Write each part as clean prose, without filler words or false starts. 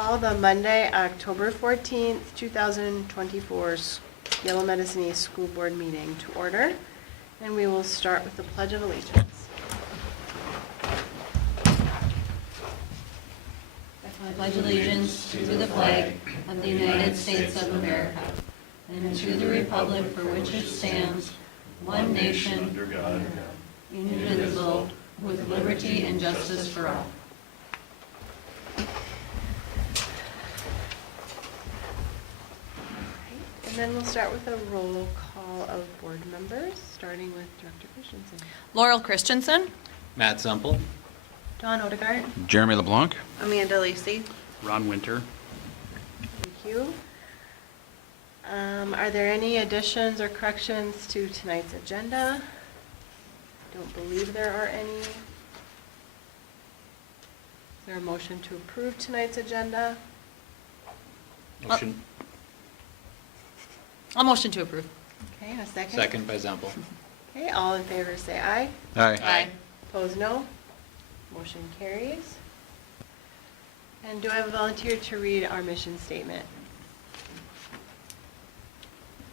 call the Monday, October 14th, 2024 Yellow Medicine East School Board meeting to order, and we will start with the Pledge of Allegiance. I pledge allegiance to the flag of the United States of America and to the republic for which it stands, one nation, under God, indivisible, with liberty and justice for all. And then we'll start with a roll call of board members, starting with Director Christensen. Laurel Christensen. Matt Zempel. Dawn Odegaard. Jeremy LeBlanc. Amanda Lacey. Ron Winter. Thank you. Are there any additions or corrections to tonight's agenda? Don't believe there are any. Is there a motion to approve tonight's agenda? Motion. I'll motion to approve. Okay, and a second? Second by Zempel. Okay, all in favor say aye. Aye. Opposed, no. Motion carries. And do I have a volunteer to read our mission statement?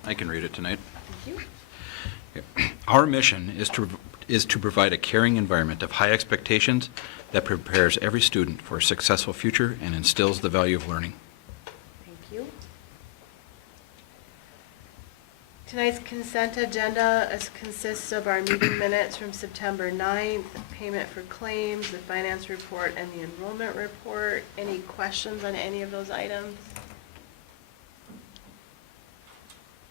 I can read it tonight. Thank you. Our mission is to provide a caring environment of high expectations that prepares every student for a successful future and instills the value of learning. Thank you. Tonight's consent agenda consists of our meeting minutes from September 9th, payment for claims, the finance report, and the enrollment report. Any questions on any of those items?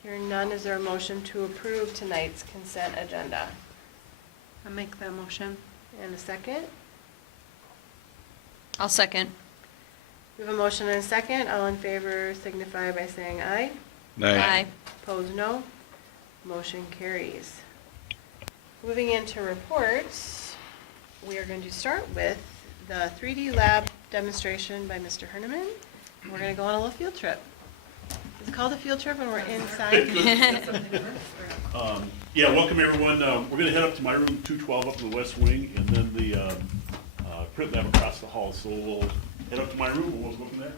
Hearing none, is there a motion to approve tonight's consent agenda? I'll make that motion. And a second? I'll second. We have a motion and a second. All in favor signify by saying aye. Aye. Opposed, no. Motion carries. Moving into reports, we are going to start with the 3D lab demonstration by Mr. Herneman. We're going to go on a little field trip. Is it called a field trip when we're inside? Yeah, welcome everyone. We're going to head up to my room 212 up in the west wing, and then the print lab across the hall. So we'll head up to my room and we'll go from there.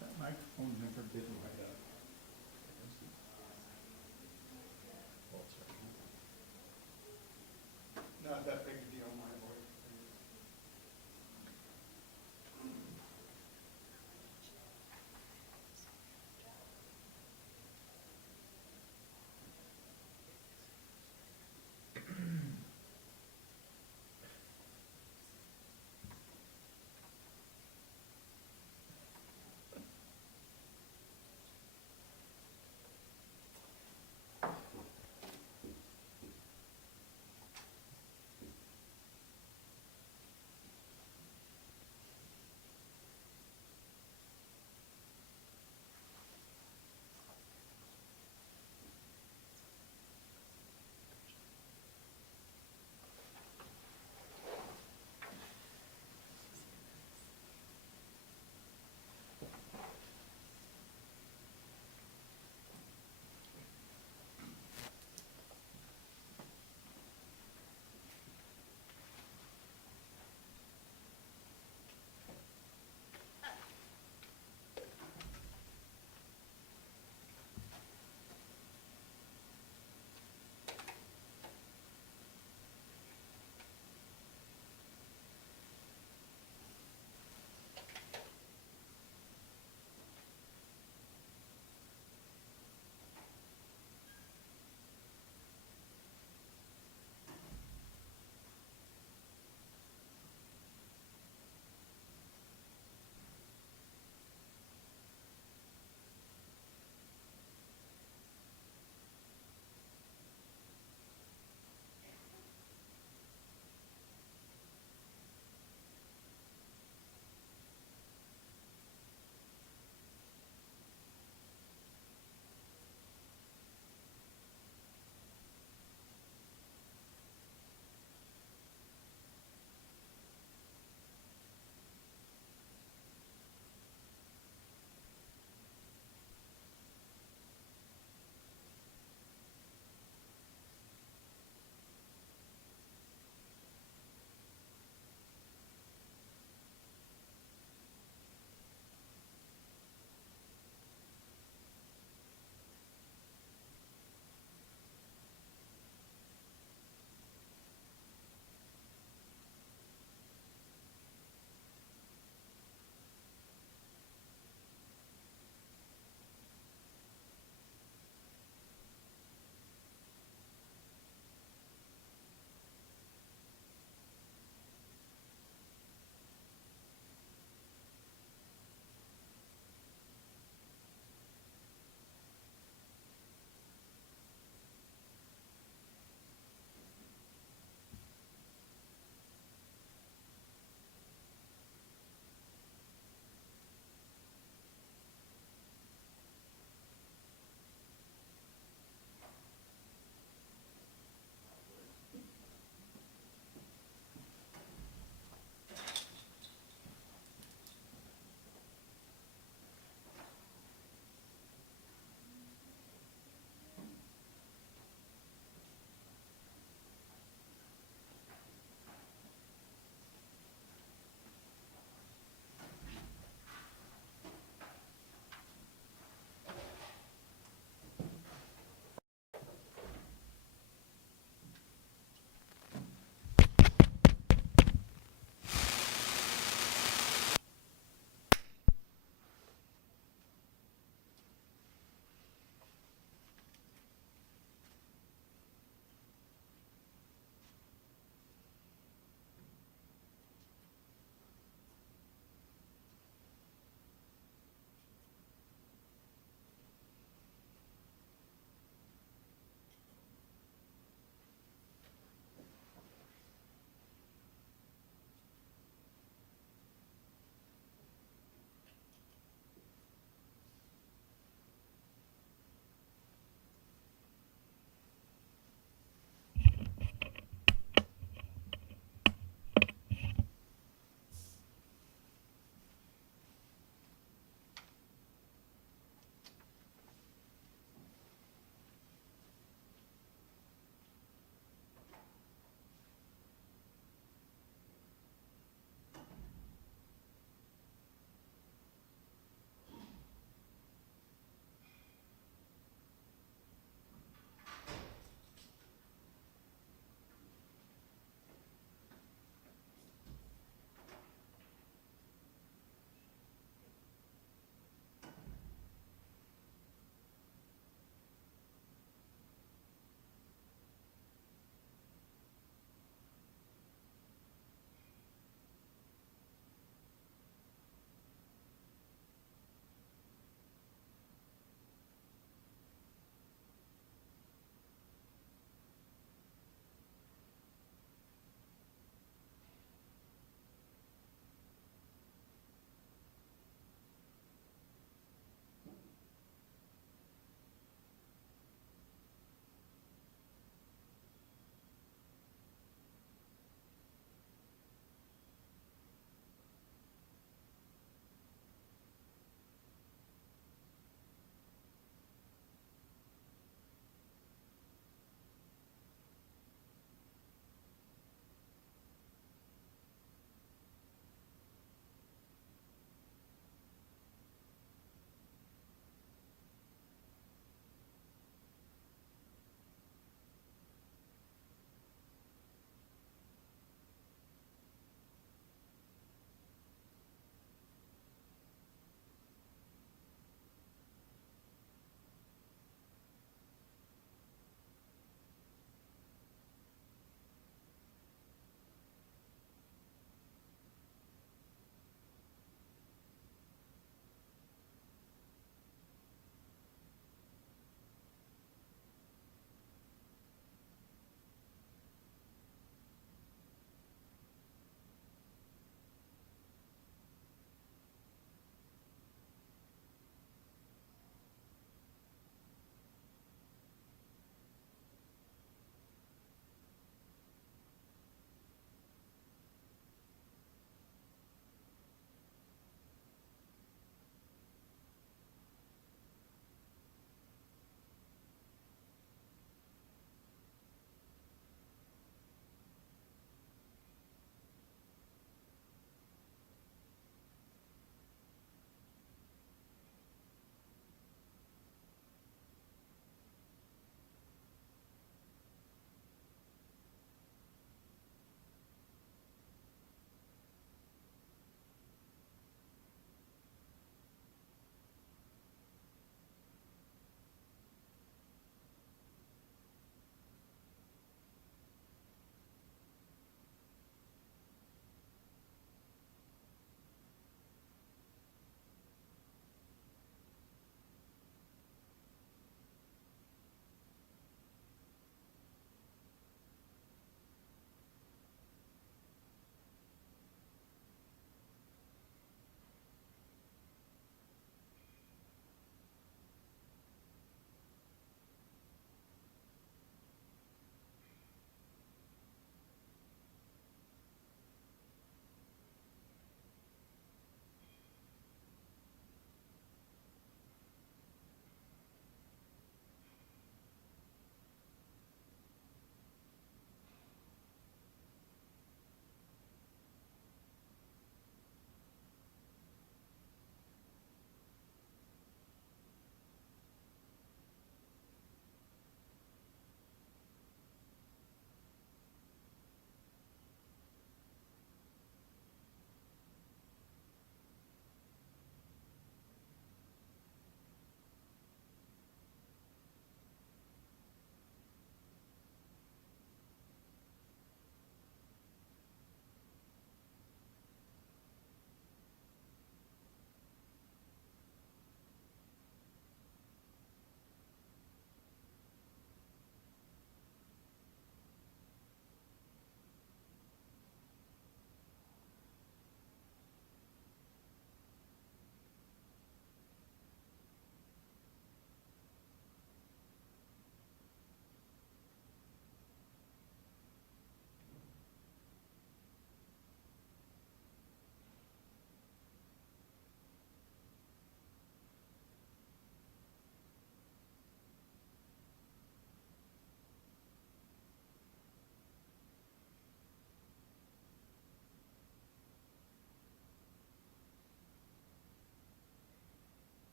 That microphone never did light up. Not that big a deal, my boy.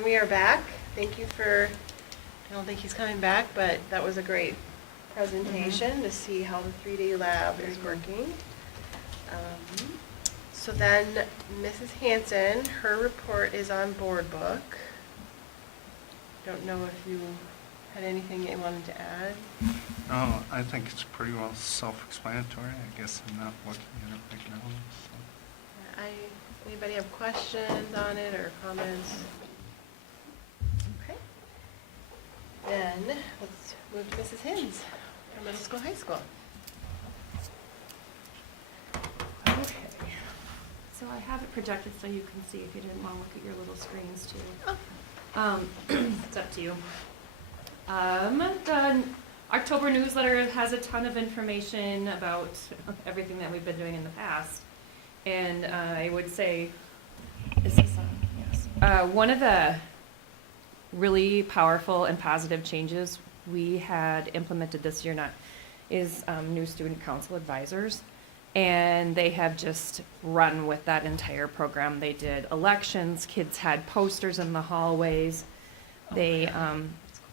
And we are back. Thank you for, I don't think he's coming back, but that was a great presentation to see how the 3D lab is working. So then, Mrs. Hanson, her report is on board book. Don't know if you had anything you wanted to add? Oh, I think it's pretty well self-explanatory. I guess I'm not looking at it right now. So. Anybody have questions on it or comments? Okay. Then, let's move to Mrs. Hins from middle school, high school. Okay. So I have it projected so you can see if you didn't want to look at your little screens too. Oh. It's up to you. The October newsletter has a ton of information about everything that we've been doing in the past. And I would say, is this on? Yes. One of the really powerful and positive changes we had implemented this year is new student council advisors. And they have just run with that entire program. They did elections, kids had posters in the hallways. It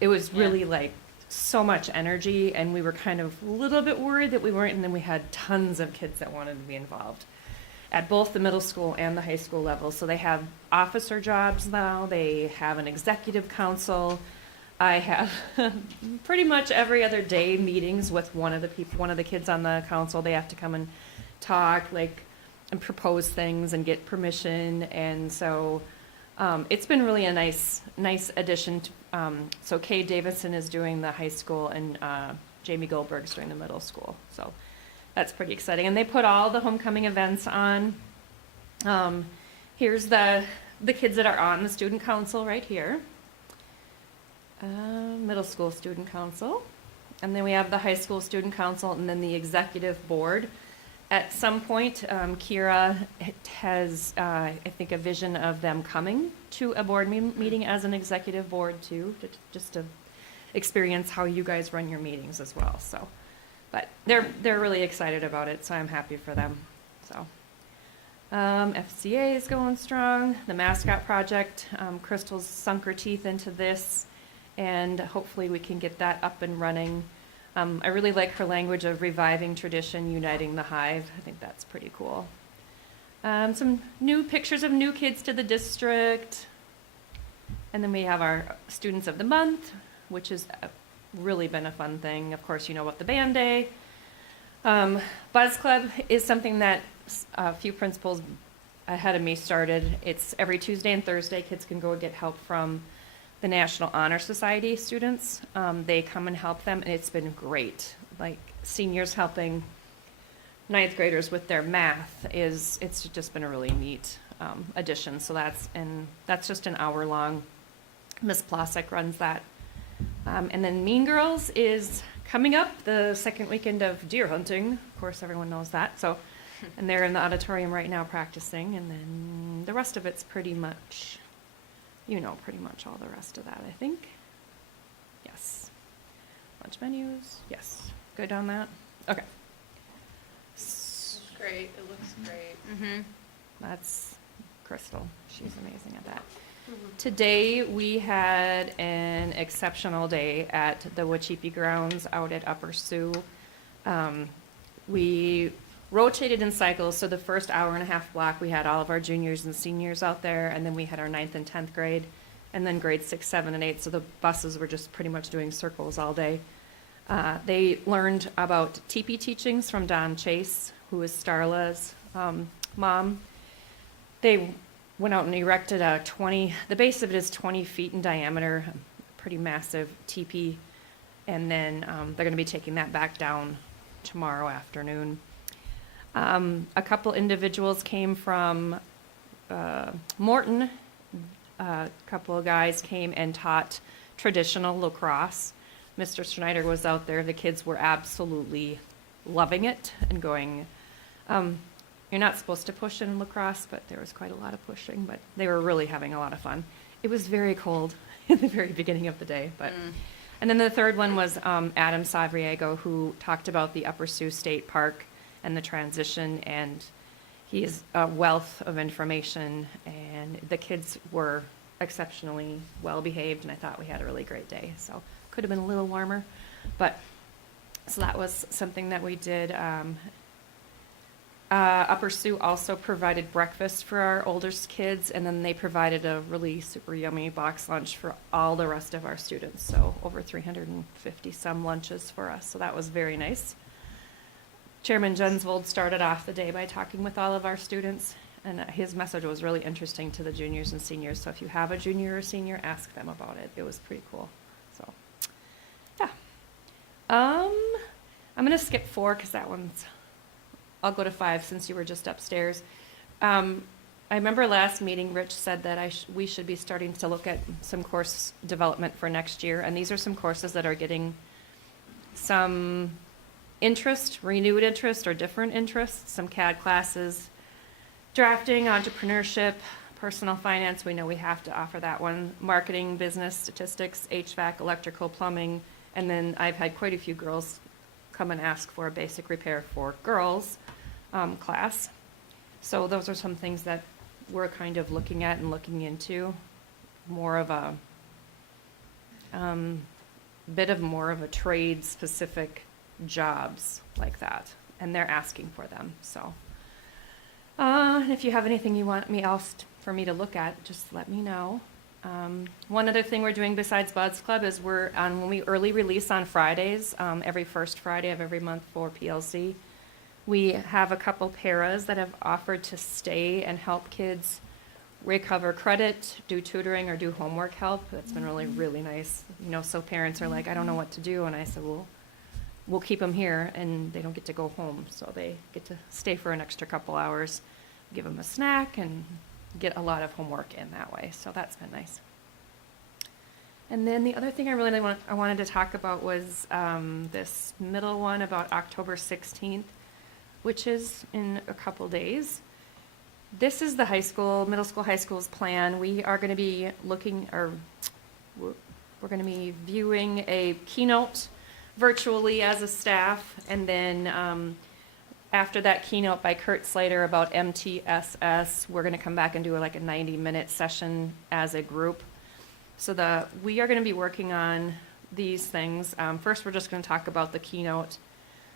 was really like so much energy, and we were kind of a little bit worried that we weren't, and then we had tons of kids that wanted to be involved at both the middle school and the high school level. So they have officer jobs now, they have an executive council. I have pretty much every other day meetings with one of the kids on the council. They have to come and talk, and propose things and get permission, and so it's been really a nice addition to, so Kay Davidson is doing the high school, and Jamie Goldberg's doing the middle school, so that's pretty exciting. And they put all the homecoming events on. Here's the kids that are on the student council right here. Middle school student council, and then we have the high school student council, and then the executive board. At some point, Kira has, I think, a vision of them coming to a board meeting as an executive board too, just to experience how you guys run your meetings as well. So, but they're really excited about it, so I'm happy for them. So, FCA is going strong. The mascot project, Crystal's sunk her teeth into this, and hopefully we can get that up and running. I really like her language of reviving tradition, uniting the hive. I think that's pretty cool. Some new pictures of new kids to the district. And then we have our Students of the Month, which has really been a fun thing. Of course, you know about the band day. Buzz Club is something that a few principals ahead of me started. It's every Tuesday and Thursday. Kids can go get help from the National Honor Society students. They come and help them, and it's been great. Like seniors helping ninth graders with their math it's just been a really neat addition. So that's just an hour long. Miss Plasek runs that. And then Mean Girls is coming up the second weekend of deer hunting. Of course, everyone knows that. So, and they're in the auditorium right now practicing, and then the rest of it's pretty much, pretty much all the rest of that, I think. Yes. Lunch menus. Yes. Good on that? Okay. It's great. It looks great. Mm-hmm. That's Crystal. She's amazing at that. Today, we had an exceptional day at the Wachipi grounds out at Upper Sioux. We rotated in cycles, so the first hour and a half block, we had all of our juniors and seniors out there, and then we had our 9th and 10th grade, and then grades 6, 7, and 8, so the buses were just pretty much doing circles all day. They learned about teepee teachings from Don Chase, who is Starla's mom. They went out and erected the base of it is 20 feet in diameter, a pretty massive teepee, and then they're going to be taking that back down tomorrow afternoon. A couple individuals came from Morton. A couple of guys came and taught traditional lacrosse. Mr. Schneider was out there. The kids were absolutely loving it and going, you're not supposed to push in lacrosse, but there was quite a lot of pushing, but they were really having a lot of fun. It was very cold in the very beginning of the day, but. And then the third one was Adam Savriego, who talked about the Upper Sioux State Park and the transition, and he is a wealth of information, and the kids were exceptionally well-behaved, and I thought we had a really great day. So could have been a little warmer, but, so that was something that we did. Upper Sioux also provided breakfast for our oldest kids, and then they provided a really super yummy box lunch for all the rest of our students. So over 350 some lunches for us. So that was very nice. Chairman Jensvold started off the day by talking with all of our students, and his message was really interesting to the juniors and seniors. So if you have a junior or senior, ask them about it. It was pretty cool. So, yeah. I'm gonna skip 4 because that one's. I'll go to 5 since you were just upstairs. I remember last meeting, Rich said that we should be starting to look at some course development for next year, and these are some courses that are getting some interest, renewed interest or different interests, some CAD classes, drafting, entrepreneurship, personal finance, we know we have to offer that one, marketing, business, statistics, HVAC, electrical, plumbing, and then I've had quite a few girls come and ask for a basic repair for girls class. So those are some things that we're kind of looking at and looking into. More of a more of a trade specific jobs like that, and they're asking for them. So, and if you have anything you want for me to look at, just let me know. One other thing we're doing besides Buds Club is when we early release on Fridays, every first Friday of every month for PLC, we have a couple paras that have offered to stay and help kids recover credit, do tutoring, or do homework help. That's been really, really nice. You know, so parents are like, I don't know what to do, and I said, well, we'll keep them here, and they don't get to go home, so they get to stay for an extra couple hours, give them a snack, and get a lot of homework in that way. So that's been nice. And then the other thing I wanted to talk about was this middle one about October 16th, which is in a couple days. This is the middle school, high school's plan. We are going to be we're going to be viewing a keynote virtually as a staff, and then after that keynote by Kurt Slater about MTSS, we're going to come back and do like a 90-minute session as a group. So we are going to be working on these things. First, we're just going to talk about the keynote.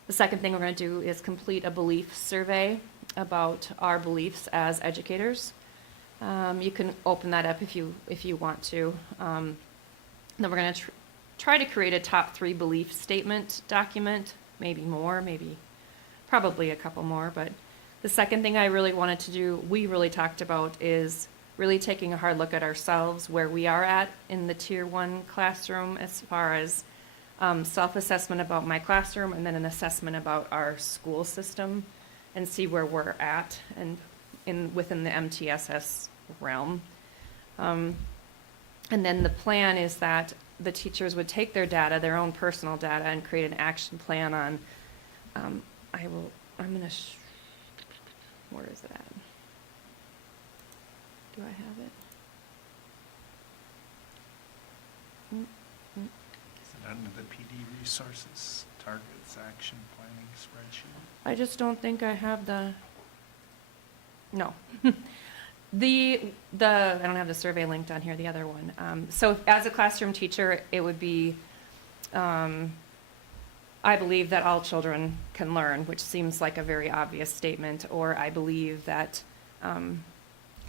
The second thing we're going to do is complete a belief survey about our beliefs as educators. You can open that up if you want to. Then we're going to try to create a top 3 belief statement document, maybe more, probably a couple more. But the second thing we really talked about is really taking a hard look at ourselves, where we are at in the Tier 1 classroom as far as self-assessment about my classroom, and then an assessment about our school system, and see where we're at and within the MTSS realm. And then the plan is that the teachers would take their data, their own personal data, and create an action plan on, where is it at? Do I have it? Is it under the PD resources, targets, action planning spreadsheet? I just don't think I have no. I don't have the survey linked on here, the other one. So as a classroom teacher, it would be, I believe that all children can learn, which seems like a very obvious statement, or I believe that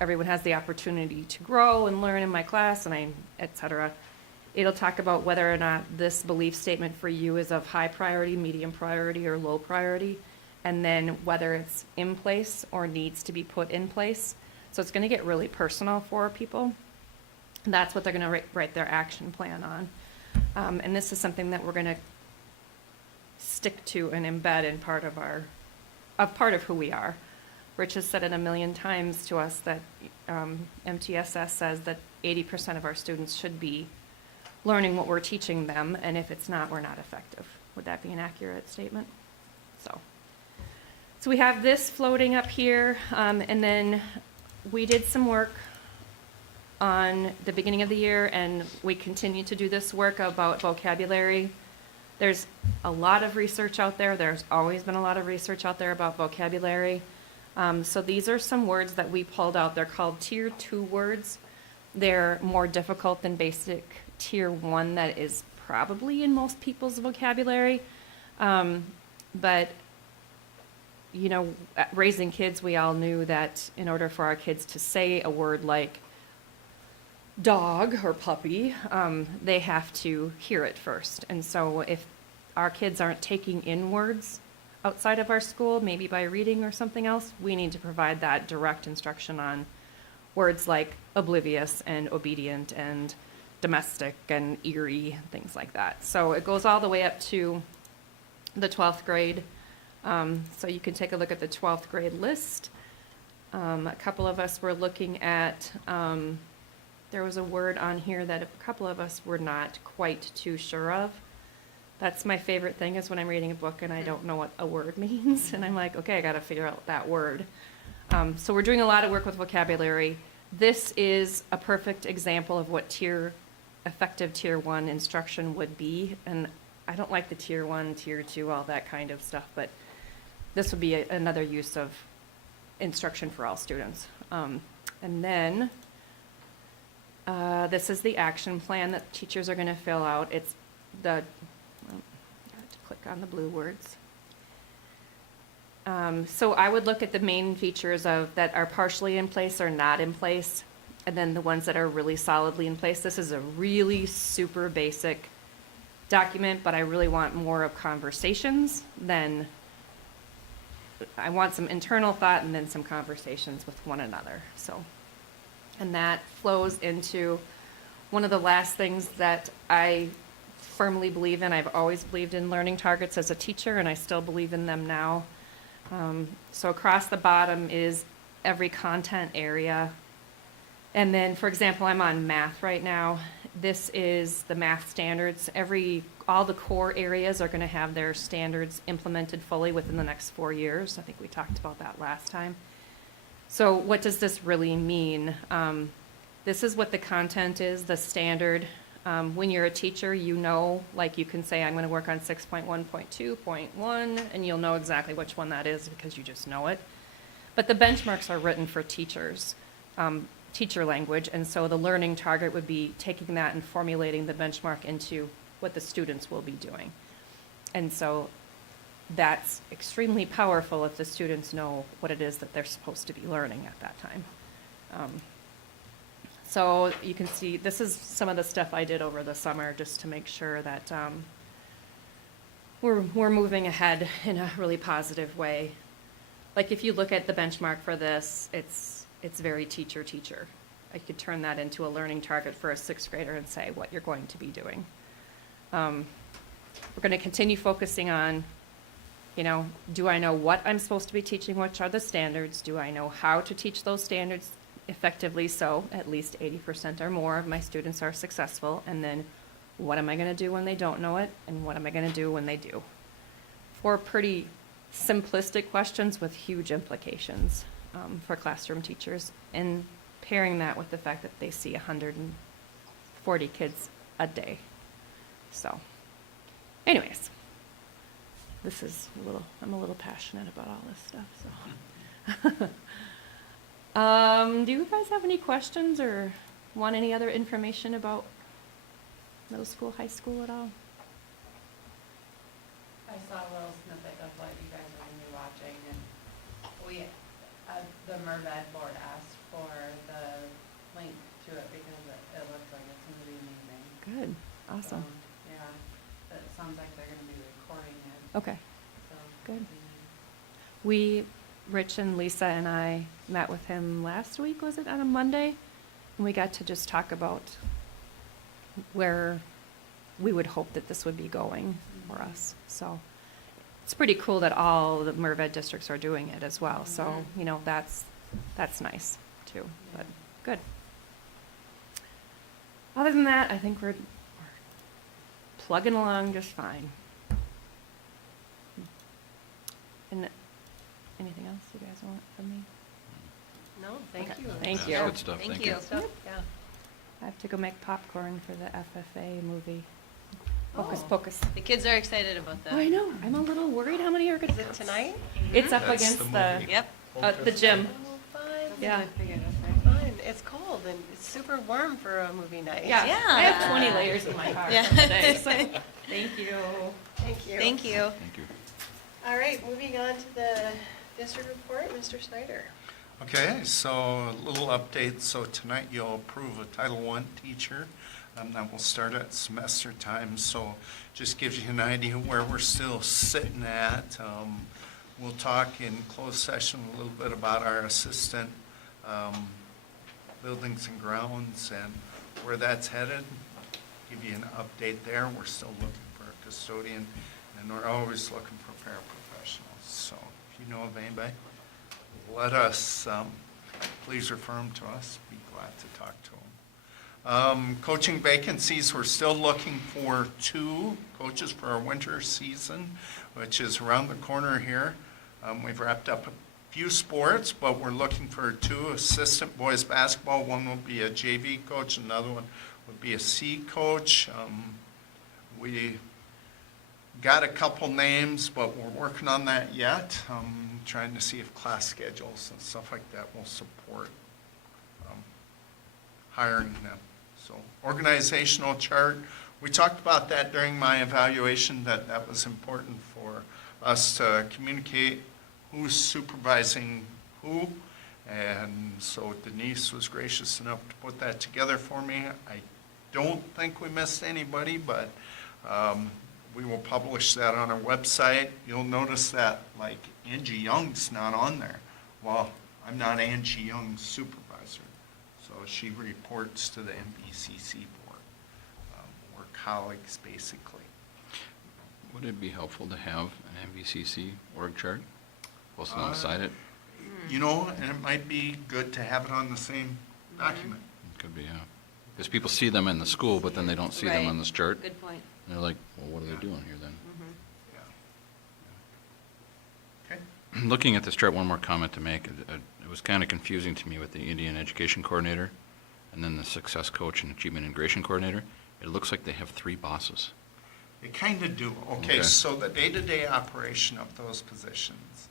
everyone has the opportunity to grow and learn in my class, and et cetera. It'll talk about whether or not this belief statement for you is of high priority, medium priority, or low priority, and then whether it's in place or needs to be put in place. So it's going to get really personal for people. And that's what they're going to write their action plan on. And this is something that we're going to stick to and embed in part of who we are. Rich has said it a million times to us that MTSS says that 80% of our students should be learning what we're teaching them, and if it's not, we're not effective. Would that be an accurate statement? So we have this floating up here, and then we did some work on the beginning of the year, and we continue to do this work about vocabulary. There's a lot of research out there. There's always been a lot of research out there about vocabulary. So these are some words that we pulled out. They're called Tier 2 words. They're more difficult than basic tier 1 that is probably in most people's vocabulary. But, you know, raising kids, we all knew that in order for our kids to say a word like dog or puppy, they have to hear it first. And so if our kids aren't taking in words outside of our school, maybe by reading or something else, we need to provide that direct instruction on words like oblivious and obedient and domestic and eerie, things like that. So it goes all the way up to the 12th grade. So you can take a look at the 12th grade list. A couple of us were looking at, there was a word on here that a couple of us were not quite too sure of. That's my favorite thing, is when I'm reading a book and I don't know what a word means, and I'm like, okay, I got to figure out that word. So we're doing a lot of work with vocabulary. This is a perfect example of what effective tier 1 instruction would be, and I don't like the tier 1, tier 2, all that kind of stuff, but this would be another use of instruction for all students. And then this is the action plan that teachers are going to fill out. It's I have to click on the blue words. So I would look at the main features that are partially in place or not in place, and then the ones that are really solidly in place. This is a really super basic document, but I really want more of conversations than, I want some internal thought and then some conversations with one another. So, and that flows into one of the last things that I firmly believe in. I've always believed in learning targets as a teacher, and I still believe in them now. So across the bottom is every content area. And then, for example, I'm on math right now. This is the math standards. All the core areas are going to have their standards implemented fully within the next 4 years. I think we talked about that last time. So what does this really mean? This is what the content is, the standard. When you're a teacher, you know, like you can say, I'm going to work on 6.1.2.1, and you'll know exactly which one that is because you just know it. But the benchmarks are written for teachers, teacher language, and so the learning target would be taking that and formulating the benchmark into what the students will be doing. And so that's extremely powerful if the students know what it is that they're supposed to be learning at that time. So you can see, this is some of the stuff I did over the summer just to make sure that we're moving ahead in a really positive way. Like if you look at the benchmark for this, it's very teacher. I could turn that into a learning target for a 6th grader and say what you're going to be doing. We're going to continue focusing on, you know, do I know what I'm supposed to be teaching? Which are the standards? Do I know how to teach those standards effectively so at least 80% or more of my students are successful? And then what am I going to do when they don't know it? And what am I going to do when they do? 4 pretty simplistic questions with huge implications for classroom teachers, and pairing that with the fact that they see 140 kids a day. So anyways, I'm a little passionate about all this stuff, so. Do you guys have any questions or want any other information about middle school, high school at all? I saw a little snippet of what you guys are going to be watching, and the MERVED board asked for the link to it because it looks like it's going to be amazing. Good, awesome. So, yeah, it sounds like they're going to be recording it. Okay, So good. it'll be nice. Rich and Lisa and I met with him last week, was it, on a Monday? And we got to just talk about where we would hope that this would be going for us. So it's pretty cool that all the MERVED districts are doing it as well. So, you know, that's nice too, but good. Other than that, I think we're plugging along just fine. And anything else you guys want from me? No, thank Okay. you. Thank you. That's good stuff, thank you. Stuff, yeah. I have to go make popcorn for the FFA movie. Hocus Oh. Pocus. The kids are excited about that. I know, I'm a little worried how many are gonna. Is it tonight? It's up That's against the the, movie. Yep. the gym. Oh, fine. Yeah. Fine. it's cold and it's super warm for a movie night. Yeah, Yeah. I have 20 layers in my car Yeah. today, so thank you. Thank you. Thank you. Thank you. All right, moving on to the district report, Mr. Snyder. Okay, so a little update. So tonight you'll approve a Title I teacher. That will start at semester time. So just gives you an idea where we're still sitting at. We'll talk in closed session a little bit about our assistant buildings and grounds and where that's headed. Give you an update there. We're still looking for a custodian, and we're always looking for paraprofessionals. So if you know of anybody, let us, please refer them to us. Be glad to talk to them. Coaching vacancies, we're still looking for 2 coaches for our winter season, which is around the corner here. We've wrapped up a few sports, but we're looking for 2 assistant boys basketball. One will be a JV coach, another one would be a C coach. We got a couple names, but we're working on that yet. Trying to see if class schedules and stuff like that will support hiring them. So organizational chart, we talked about that during my evaluation, that was important for us to communicate who's supervising who. And so Denise was gracious enough to put that together for me. I don't think we missed anybody, but we will publish that on our website. You'll notice that, like, Angie Young's not on there. Well, I'm not Angie Young's supervisor, so she reports to the MVCC board. We're colleagues, basically. Would it be helpful to have an MVCC org chart posted alongside it? You know, and it might be good to have it on the same document. Could be, yeah. Because people see them in the school, but then they don't see them Right. on this chart. Good point. And they're like, well, what are they doing here then? Yeah. Okay. Looking at this chart, one more comment to make. It was kind of confusing to me with the Indian Education Coordinator and then the Success Coach and Achievement Integration Coordinator. It looks like they have 3 bosses. They kind of do. Okay. Okay, so the day-to-day operation of those positions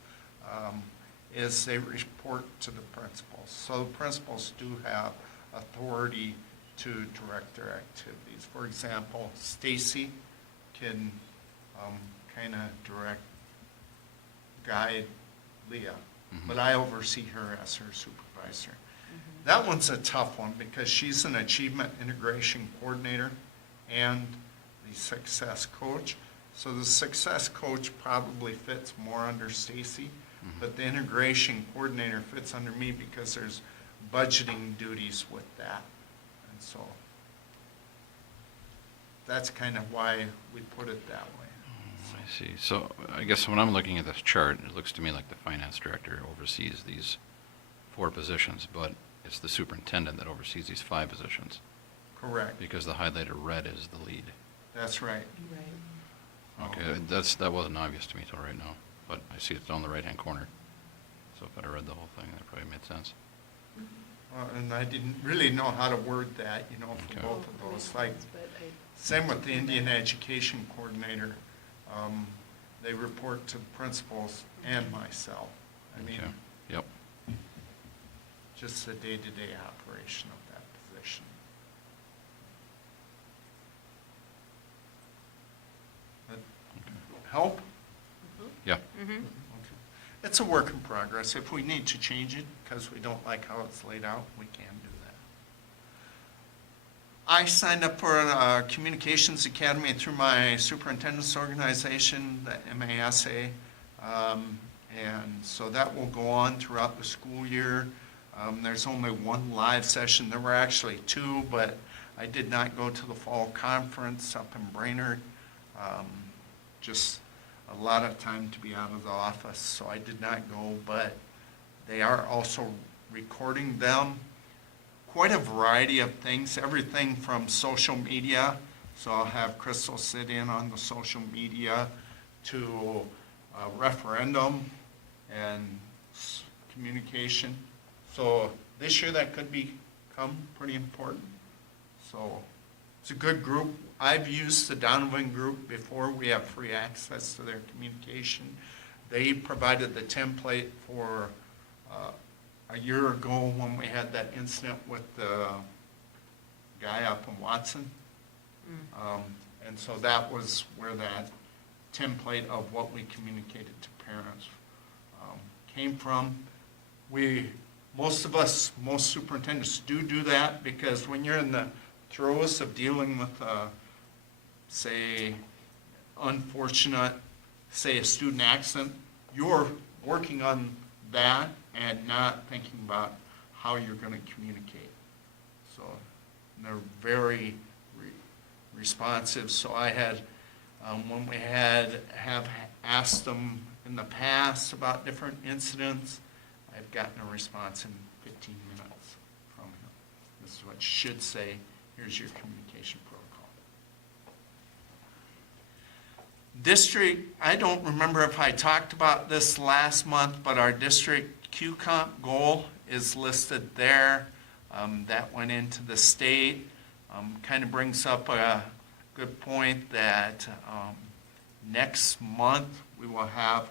is they report to the principals. So the principals do have authority to direct their activities. For example, Stacy can kind of direct, guide Leah, but I oversee her as her supervisor. That one's a tough one because she's an achievement integration coordinator and the success coach. So the success coach probably fits more under Stacy, but the integration coordinator fits under me because there's budgeting duties with that. And so that's kind of why we put it that way. I see. So I guess when I'm looking at this chart, it looks to me like the finance director oversees these 4 positions, but it's the superintendent that oversees these 5 positions Correct. because the highlighted red is the lead. That's right. Okay, that wasn't obvious to me till right now, but I see it's on the right-hand corner. So if I'd have read the whole thing, that probably made sense. And I didn't really know how to word that, you know, for Okay. both of those. Like, same with the Indian Education Coordinator. They report to the principals and myself. I mean, Okay. Yep. just the day-to-day operation of that position. That help? Yeah. Okay. It's a work in progress. If we need to change it because we don't like how it's laid out, we can do that. I signed up for a communications academy through my superintendent's organization, the MASA, and so that will go on throughout the school year. There's only 1 live session. There were actually 2, but I did not go to the fall conference up in Brainerd. Just a lot of time to be out of the office, so I did not go, but they are also recording them. Quite a variety of things, everything from social media, so I'll have Crystal sit in on the social media, to referendum and communication. So this year that could become pretty important. So it's a good group. I've used the Donovan group before. We have free access to their communication. They provided the template for a year ago when we had that incident with the guy up in Watson. And so that was where that template of what we communicated to parents came from. Most of us, most superintendents do that, because when you're in the throes of dealing with, say, unfortunate, say a student accident, you're working on that and not thinking about how you're going to communicate. So they're very responsive. So I had, when we have asked them in the past about different incidents, I've gotten a response in 15 minutes from him. This is what it should say. Here's your communication protocol. District, I don't remember if I talked about this last month, but our district QComp goal is listed there. That went into the state. Kind of brings up a good point that next month we will have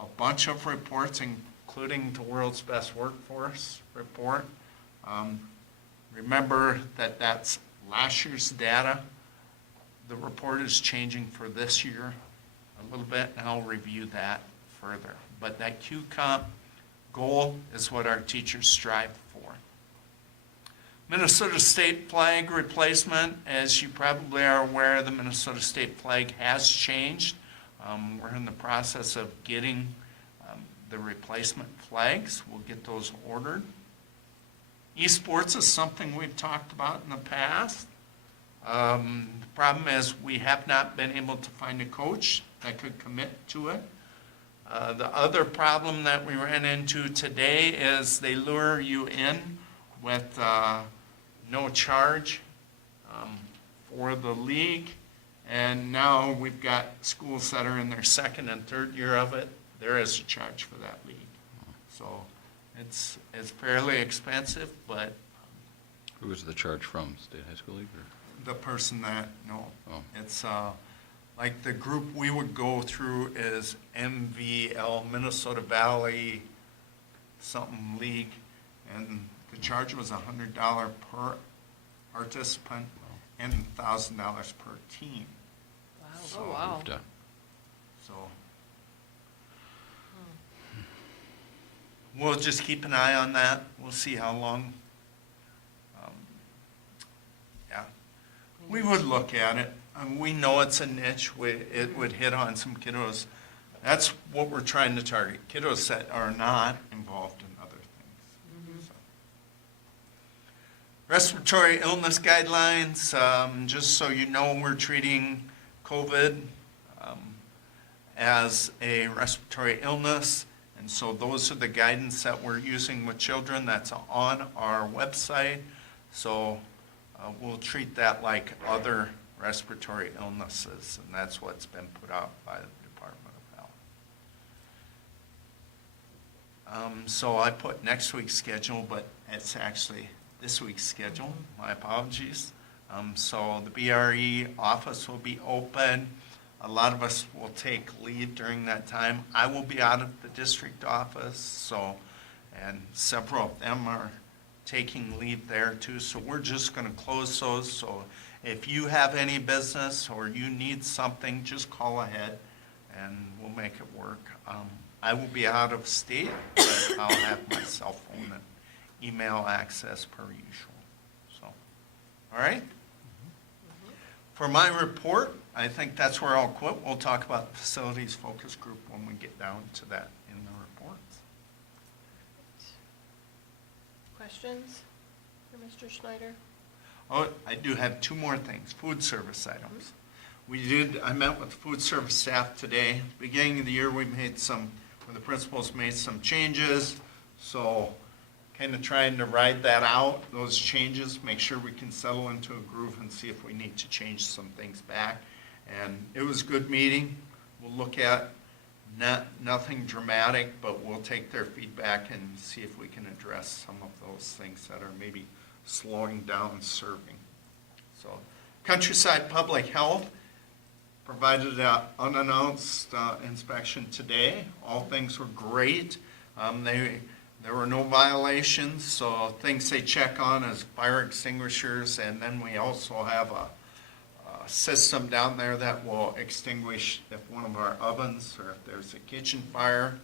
a bunch of reports, including the World's Best Workforce report. Remember that that's last year's data. The report is changing for this year a little bit, and I'll review that further. But that QComp goal is what our teachers strive for. Minnesota State flag replacement, as you probably are aware, the Minnesota State flag has changed. We're in the process of getting the replacement flags. We'll get those ordered. Esports is something we've talked about in the past. The problem is we have not been able to find a coach that could commit to it. The other problem that we ran into today is they lure you in with no charge for the league. And now we've got schools that are in their second and third year of it. There is a charge for that league. So it's fairly expensive, but Who is the charge from, State High School League? Or? the person that, no, Oh. it's like the group we would go through is MVL, Minnesota Valley something league, and the charge was $100 per participant and $1,000 per team. So- Oh, wow. Done. So we'll just keep an eye on that. We'll see how long. Yeah, we would look at it. We know it's a niche. It would hit on some kiddos. That's what we're trying to target, kiddos that are not involved in other things. So. Respiratory illness guidelines, just so you know, we're treating COVID as a respiratory illness. And so those are the guidance that we're using with children. That's on our website. So we'll treat that like other respiratory illnesses, and that's what's been put out by the Department of Health. So I put next week's schedule, but it's actually this week's schedule. My apologies. So the BRE office will be open. A lot of us will take leave during that time. I will be out of the district office, and several of them are taking leave there too. So we're just going to close those. So if you have any business or you need something, just call ahead and we'll make it work. I will be out of state, but I'll have my cell phone and email access per usual. So, all right? For my report, I think that's where I'll quit. We'll talk about the facilities focus group when we get down to that in the reports. Questions for Mr. Schneider? Oh, I do have two more things, food service items. I met with the food service staff today. Beginning of the year, the principals made some changes. So kind of trying to ride that out, those changes, make sure we can settle into a groove and see if we need to change some things back. And it was a good meeting. We'll look at nothing dramatic, but we'll take their feedback and see if we can address some of those things that are maybe slowing down serving. So Countryside Public Health provided an unannounced inspection today. All things were great. They There were no violations, so things they check on is fire extinguishers, and then we also have a system down there that will extinguish if one of our ovens or if there's a kitchen fire.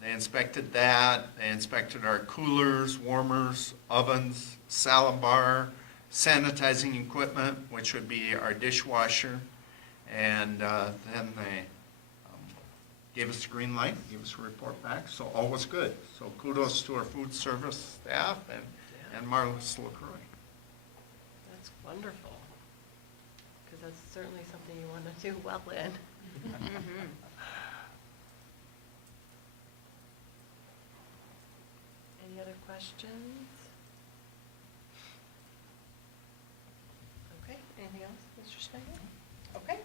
They inspected that. They inspected our coolers, warmers, ovens, salad bar, sanitizing equipment, which would be our dishwasher. And then they gave us the green light, gave us a report back, so all was good. So kudos to our food service staff and Marlis LaCroix. That's wonderful. Because that's certainly something you want to do well in. Any other questions? Okay, anything else, Mr. Schneider? Okay,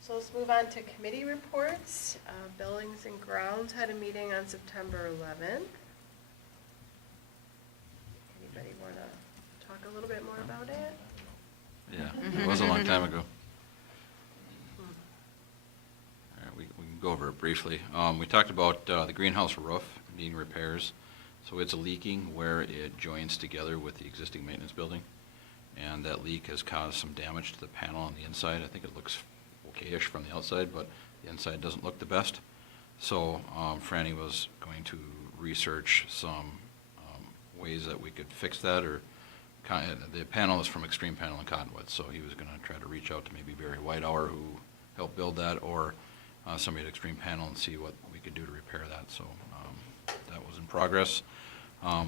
so let's move on to committee reports. Buildings and Grounds had a meeting on September 11th. Anybody want to talk a little bit more about it? Yeah, it was a long time ago. All right, we can go over it briefly. We talked about the greenhouse roof needing repairs. So it's leaking where it joins together with the existing maintenance building. And that leak has caused some damage to the panel on the inside. I think it looks okay-ish from the outside, but the inside doesn't look the best. So Franny was going to research some ways that we could fix that, or the panel is from Extreme Panel in Cottonwood, so he was going to try to reach out to maybe Barry Whitehour, who helped build that, or somebody at Extreme Panel, and see what we could do to repair that. So that was in progress.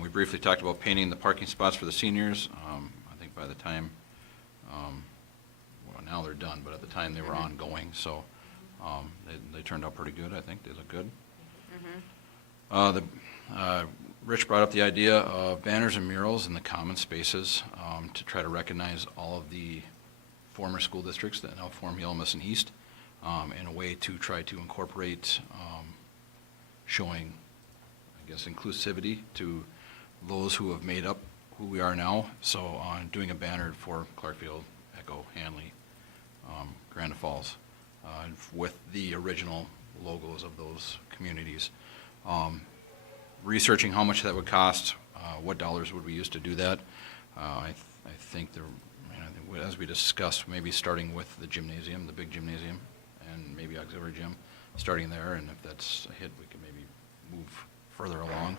We briefly talked about painting the parking spots for the seniors. I think by the time, well, now they're done, but at the time they were ongoing, so they turned out pretty good. I think they look good. Rich brought up the idea of banners and murals in the common spaces to try to recognize all of the former school districts that now form Yellow Mist and East, in a way to try to incorporate showing, I guess, inclusivity to those who have made up who we are now. So doing a banner for Clarkfield, Echo, Hanley, Grand Falls, with the original logos of those communities. Researching how much that would cost, what dollars would we use to do that. I think as we discussed, maybe starting with the gymnasium, the big gymnasium, and maybe auxiliary gym, starting there, and if that's a hit, we can maybe move further along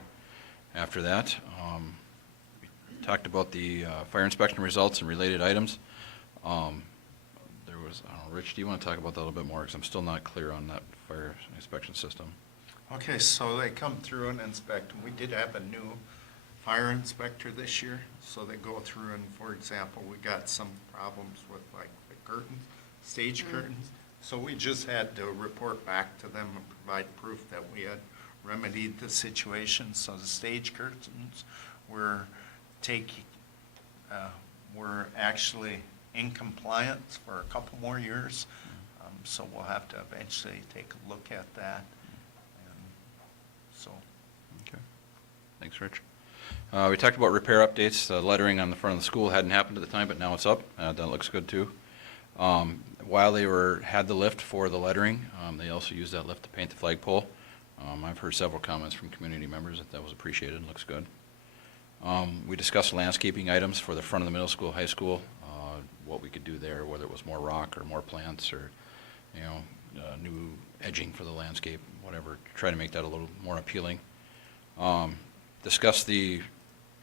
after that. We talked about the fire inspection results and related items. There was, I don't know, Rich, do you want to talk about that a little bit more, because I'm still not clear on that fire inspection system. Okay, so they come through and inspect. We did have a new fire inspector this year, so they go through and, for example, we got some problems with like the curtains, stage curtains. So we just had to report back to them and provide proof that we had remedied the situation. So the stage curtains were we're actually in compliance for a couple more years. So we'll have to eventually take a look at that. So. Okay. Thanks, Rich. We talked about repair updates. The lettering on the front of the school hadn't happened at the time, but now it's up. That looks good too. While they had the lift for the lettering, they also used that lift to paint the flagpole. I've heard several comments from community members that was appreciated and looks good. We discussed landscaping items for the front of the middle school, high school, what we could do there, whether it was more rock or more plants or, new edging for the landscape, whatever, to try to make that a little more appealing. Discuss the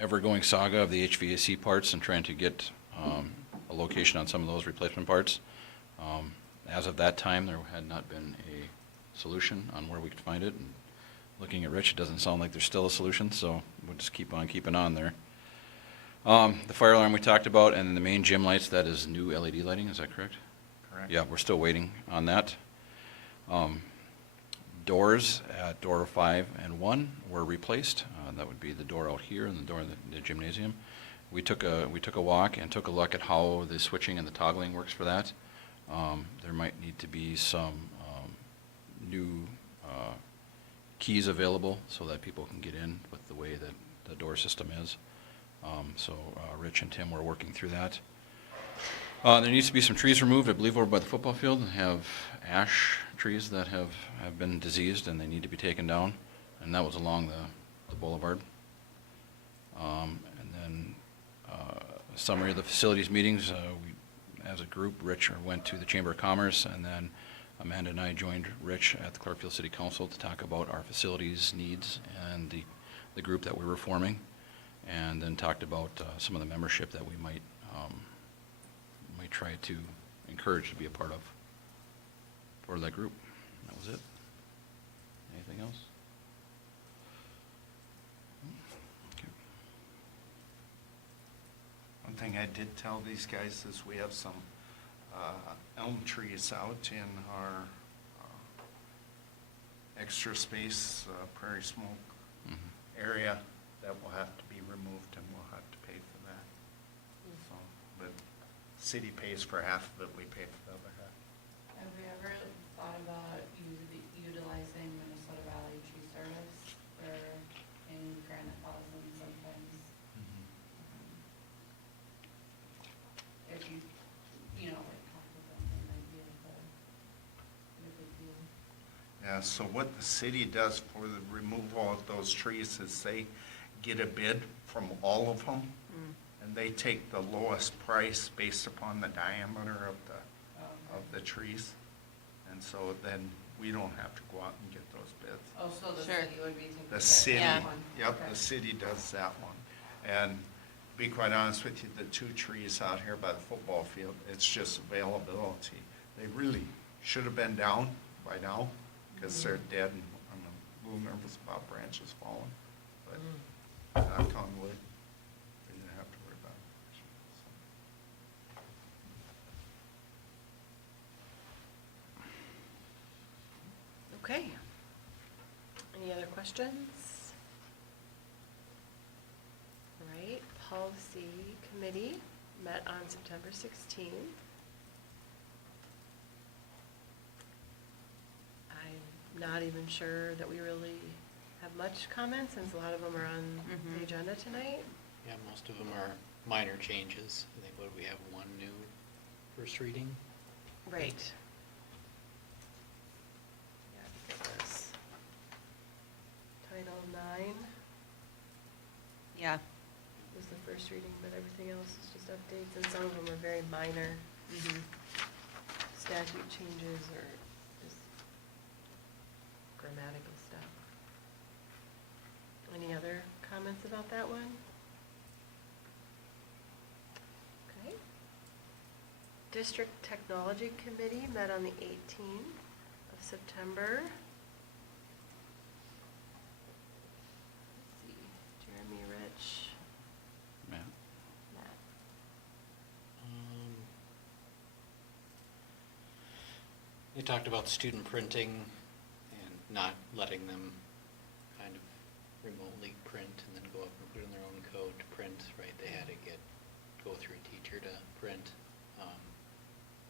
ever-going saga of the HVAC parts and trying to get a location on some of those replacement parts. As of that time, there had not been a solution on where we could find it. And looking at Rich, it doesn't sound like there's still a solution, so we'll just keep on keeping on there. The fire alarm we talked about, and the main gym lights, that is new LED lighting, is that correct? Correct. Yeah, we're still waiting on that. Doors at door 5 and 1 were replaced. That would be the door out here and the door in the gymnasium. We took a walk and took a look at how the switching and the toggling works for that. There might need to be some new keys available so that people can get in with the way that the door system is. So Rich and Tim were working through that. There needs to be some trees removed, I believe, over by the football field, and have ash trees that have been diseased and they need to be taken down. And that was along the boulevard. And then a summary of the facilities meetings. We, as a group, Rich went to the Chamber of Commerce, and then Amanda and I joined Rich at the Clarkfield City Council to talk about our facilities needs and the group that we were forming, and then talked about some of the membership that we might try to encourage to be a part of for that group. That was it. Anything else? Okay. One thing I did tell these guys is we have some elm trees out in our extra space prairie smoke area that will have to be removed, and we'll have to pay for that. So, but city pays for half of it, we pay for the other half. Have we ever thought about utilizing Minnesota Valley Tree Service for in Granite Falls and sometimes? If you know, like talk with them, they might be able to get a good deal. Yeah, so what the city does for the removal of those trees is they get a bid from all of them, and they take the lowest price based upon the diameter of the trees. And so then we don't have to go out and get those bids. Oh, so the Sure. city would be taking care The of city, that one? yep, Okay. the city does that one. And to be quite honest with you, the 2 trees out here by the football field, it's just availability. They really should have been down by now, because they're dead, and I'm a little nervous about branches falling. But knock on wood, we didn't have to worry about it. Okay. Any other questions? All right, Policy Committee met on September 16th. I'm not even sure that we really have much comment, since a lot of them are on the agenda tonight. Yeah, most of them are minor changes. I think, what, we have one new first reading? Right. Yeah, I think it was Title IX Yeah. was the first reading, but everything else is just updates, and some of them are very minor statute changes or just grammatical stuff. Any other comments about that one? Okay. District Technology Committee met on the 18th of September. Let's see, Jeremy, Rich, Matt? Matt. They talked about student printing and not letting them kind of remotely print and then go up and put in their own code to print, right? They had to go through a teacher to print.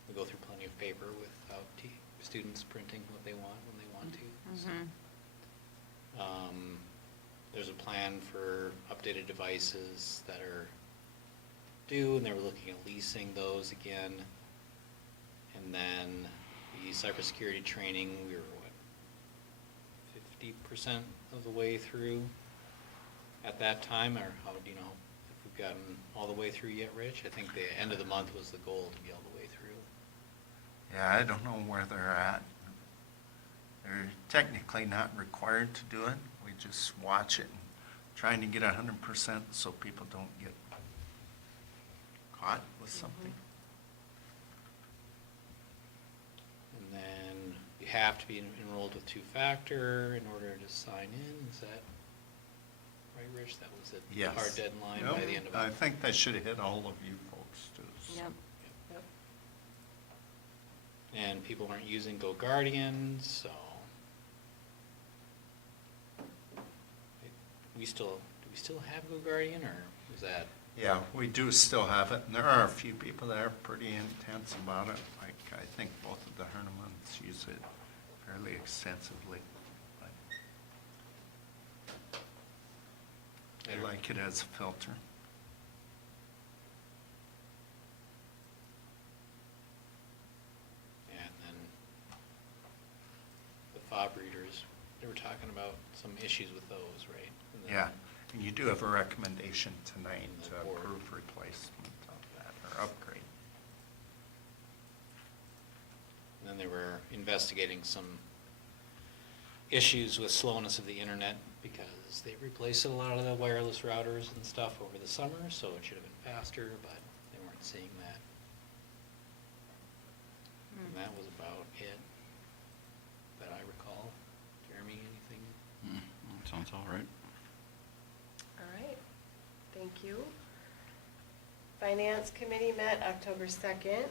We go through plenty of paper without students printing what they want when they want to. So, there's a plan for updated devices that are due, and they were looking at leasing those again. And then the cybersecurity training, we were, what, 50% of the way through at that time? Or how, do you know if we've gotten all the way through yet, Rich? I think the end of the month was the goal, to be all the way through. Yeah, I don't know where they're at. They're technically not required to do it. We just watch it, and trying to get 100% so people don't get caught with something. And then you have to be enrolled with two-factor in order to sign in. Is that right, Rich? That was the Yes. hard deadline Yep. by the end of I think that should have hit all of you folks too. so. Yep. Yep. And people aren't using Go Guardian, so do we still have Go Guardian, or is that? Yeah, we do still have it, and there are a few people that are pretty intense about it. Like, I think both of the Hernemans use it fairly extensively. But they like it as a filter. And then the fob readers, they were talking talking about some issues with those, right? And then- Yeah, and you do have a recommendation tonight And to the board. approve replacement of that, or upgrade. And then they were investigating some issues with slowness of the internet because they replaced a lot of the wireless routers and stuff over the summer, so it should have been faster, but they weren't seeing that. And that was about it that I recall. Jeremy, anything? That sounds all right. All right, thank you. Finance Committee met October 2nd.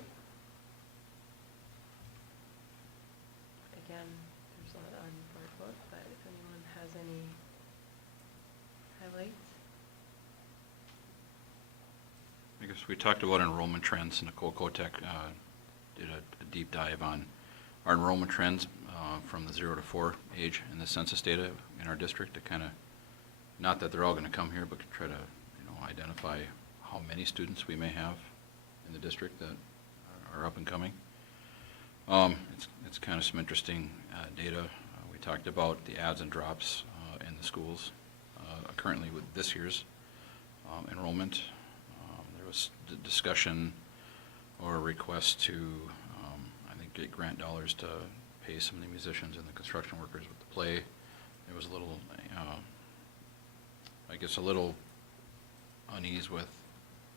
Again, there's a lot on board book, but if anyone has any highlights? I guess we talked about enrollment trends, and Nicole Kotek did a deep dive on our enrollment trends from the 0 to 4 age in the census data in our district to kind of, not that they're all going to come here, but to try to, identify how many students we may have in the district that are up and coming. It's kind of some interesting data. We talked about the adds and drops in the schools currently with this year's enrollment. There was discussion or a request to, I think, get grant dollars to pay some of the musicians and the construction workers with the play. There was a little, I guess, a little unease with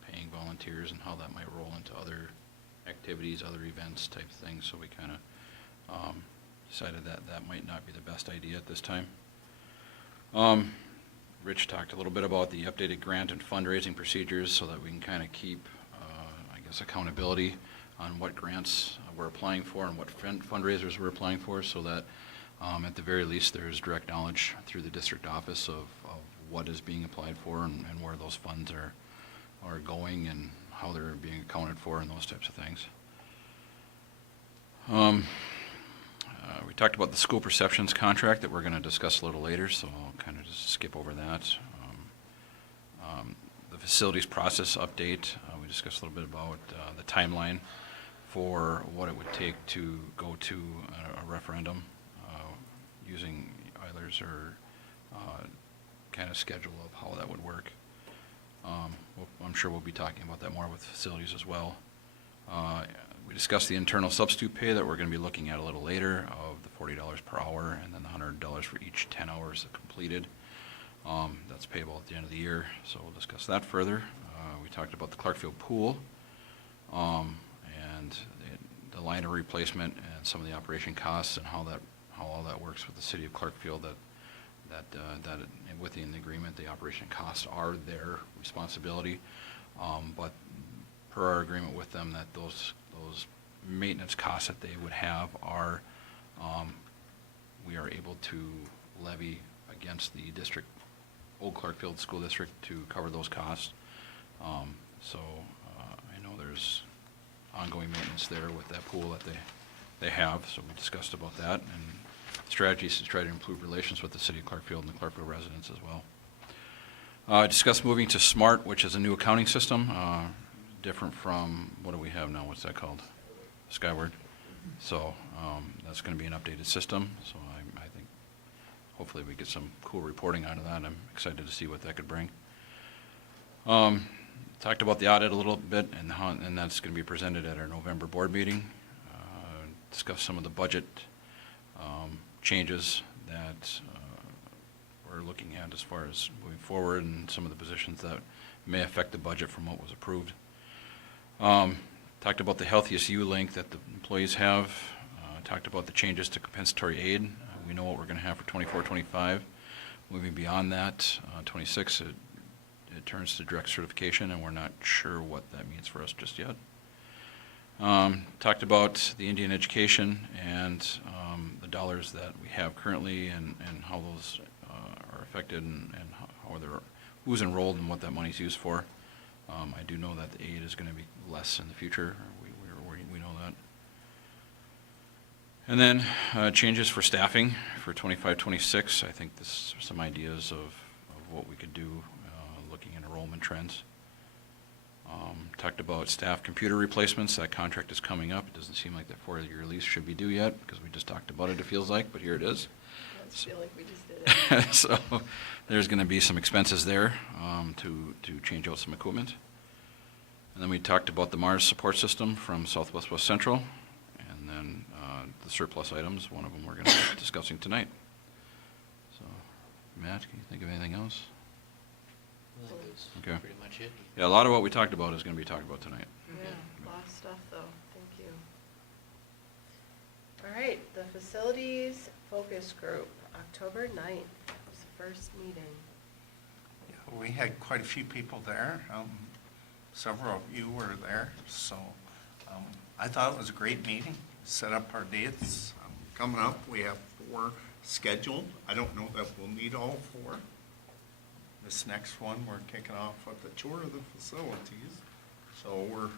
paying volunteers and how that might roll into other activities, other events type things. So we kind of decided that that might not be the best idea at this time. Rich talked a little bit about the updated grant and fundraising procedures so that we can kind of keep, I guess, accountability on what grants we're applying for and what fundraisers we're applying for, so that at the very least there's direct knowledge through the district office of what is being applied for and where those funds are going and how they're being accounted for and those types of things. We talked about the school perceptions contract that we're going to discuss a little later, so I'll kind of just skip over that. The facilities process update, we discussed a little bit about the timeline for what it would take to go to a referendum using Eilers, or kind of schedule of how that would work. I'm sure we'll be talking about that more with facilities as well. We discussed the internal substitute pay that we're going to be looking at a little later, of the $40 per hour and then the $100 for each 10 hours completed. That's payable at the end of the year, so we'll discuss that further. We talked about the Clarkfield pool and the liner replacement and some of the operation costs and how all that works with the city of Clarkfield. That within the agreement, the operation costs are their responsibility, but per our agreement with them, that those maintenance costs that they would have are, we are able to levy against the district, Old Clarkfield School District, to cover those costs. So I know there's ongoing maintenance there with that pool that they have, so we discussed about that, and strategies to try to improve relations with the city of Clarkfield and the Clarkfield residents as well. Discussed moving to SMART, which is a new accounting system, different from, what do we have now? What's that called? Skyward. So that's going to be an updated system. So I think hopefully we get some cool reporting out of that. I'm excited to see what that could bring. Talked about the audit a little bit, and that's going to be presented at our November board meeting. Discussed some of the budget changes that we're looking at as far as moving forward, and some of the positions that may affect the budget from what was approved. Talked about the Healthiest You link that the employees have. Talked about the changes to compensatory aid. We know what we're going to have for 24-25. Moving beyond that, 26, it turns to direct certification, and we're not sure what that means for us just yet. Talked about the Indian education and the dollars that we have currently, and how those are affected, and who's enrolled and what that money's used for. I do know that the aid is going to be less in the future. We know that. And then changes for staffing for 25-26. I think this are some ideas of what we could do looking at enrollment trends. Talked about staff computer replacements. That contract is coming up. It doesn't seem like that 4-year lease should be due yet, because we just talked about it, it feels like, but here it is. just feel like we just did it. So there's going to be some expenses there to change out some equipment. And then we talked about the Mars support system from Southwest West Central. And then the surplus items, one of them we're going to be discussing tonight. So, Matt, can you think of anything else? I think that's Okay. pretty much it. Yeah, a lot of what we talked about is going to be talked about tonight. Yeah, a lot of stuff though, thank you. All right, the facilities focus group, October 9th, was the first meeting. We had quite a few people there. Several of you were there, so I thought it was a great meeting. Set up our dates. Coming up, we have 4 scheduled. I don't know that we'll need all 4. This next one, we're kicking off with a tour of the facilities. So we're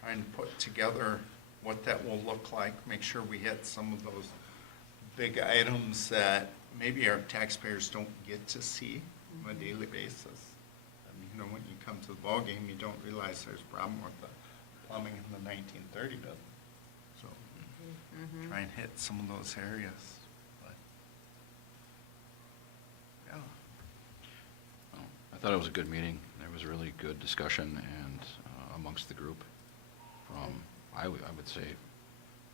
trying to put together what that will look like, make sure we hit some of those big items that maybe our taxpayers don't get to see on a daily basis. You know, when you come to the ballgame, you don't realize there's a problem with the plumbing in the 1930 building. So try and hit some of those areas. But, yeah. Well, I thought it was a good meeting. There was a really good discussion and amongst the group from, I would say,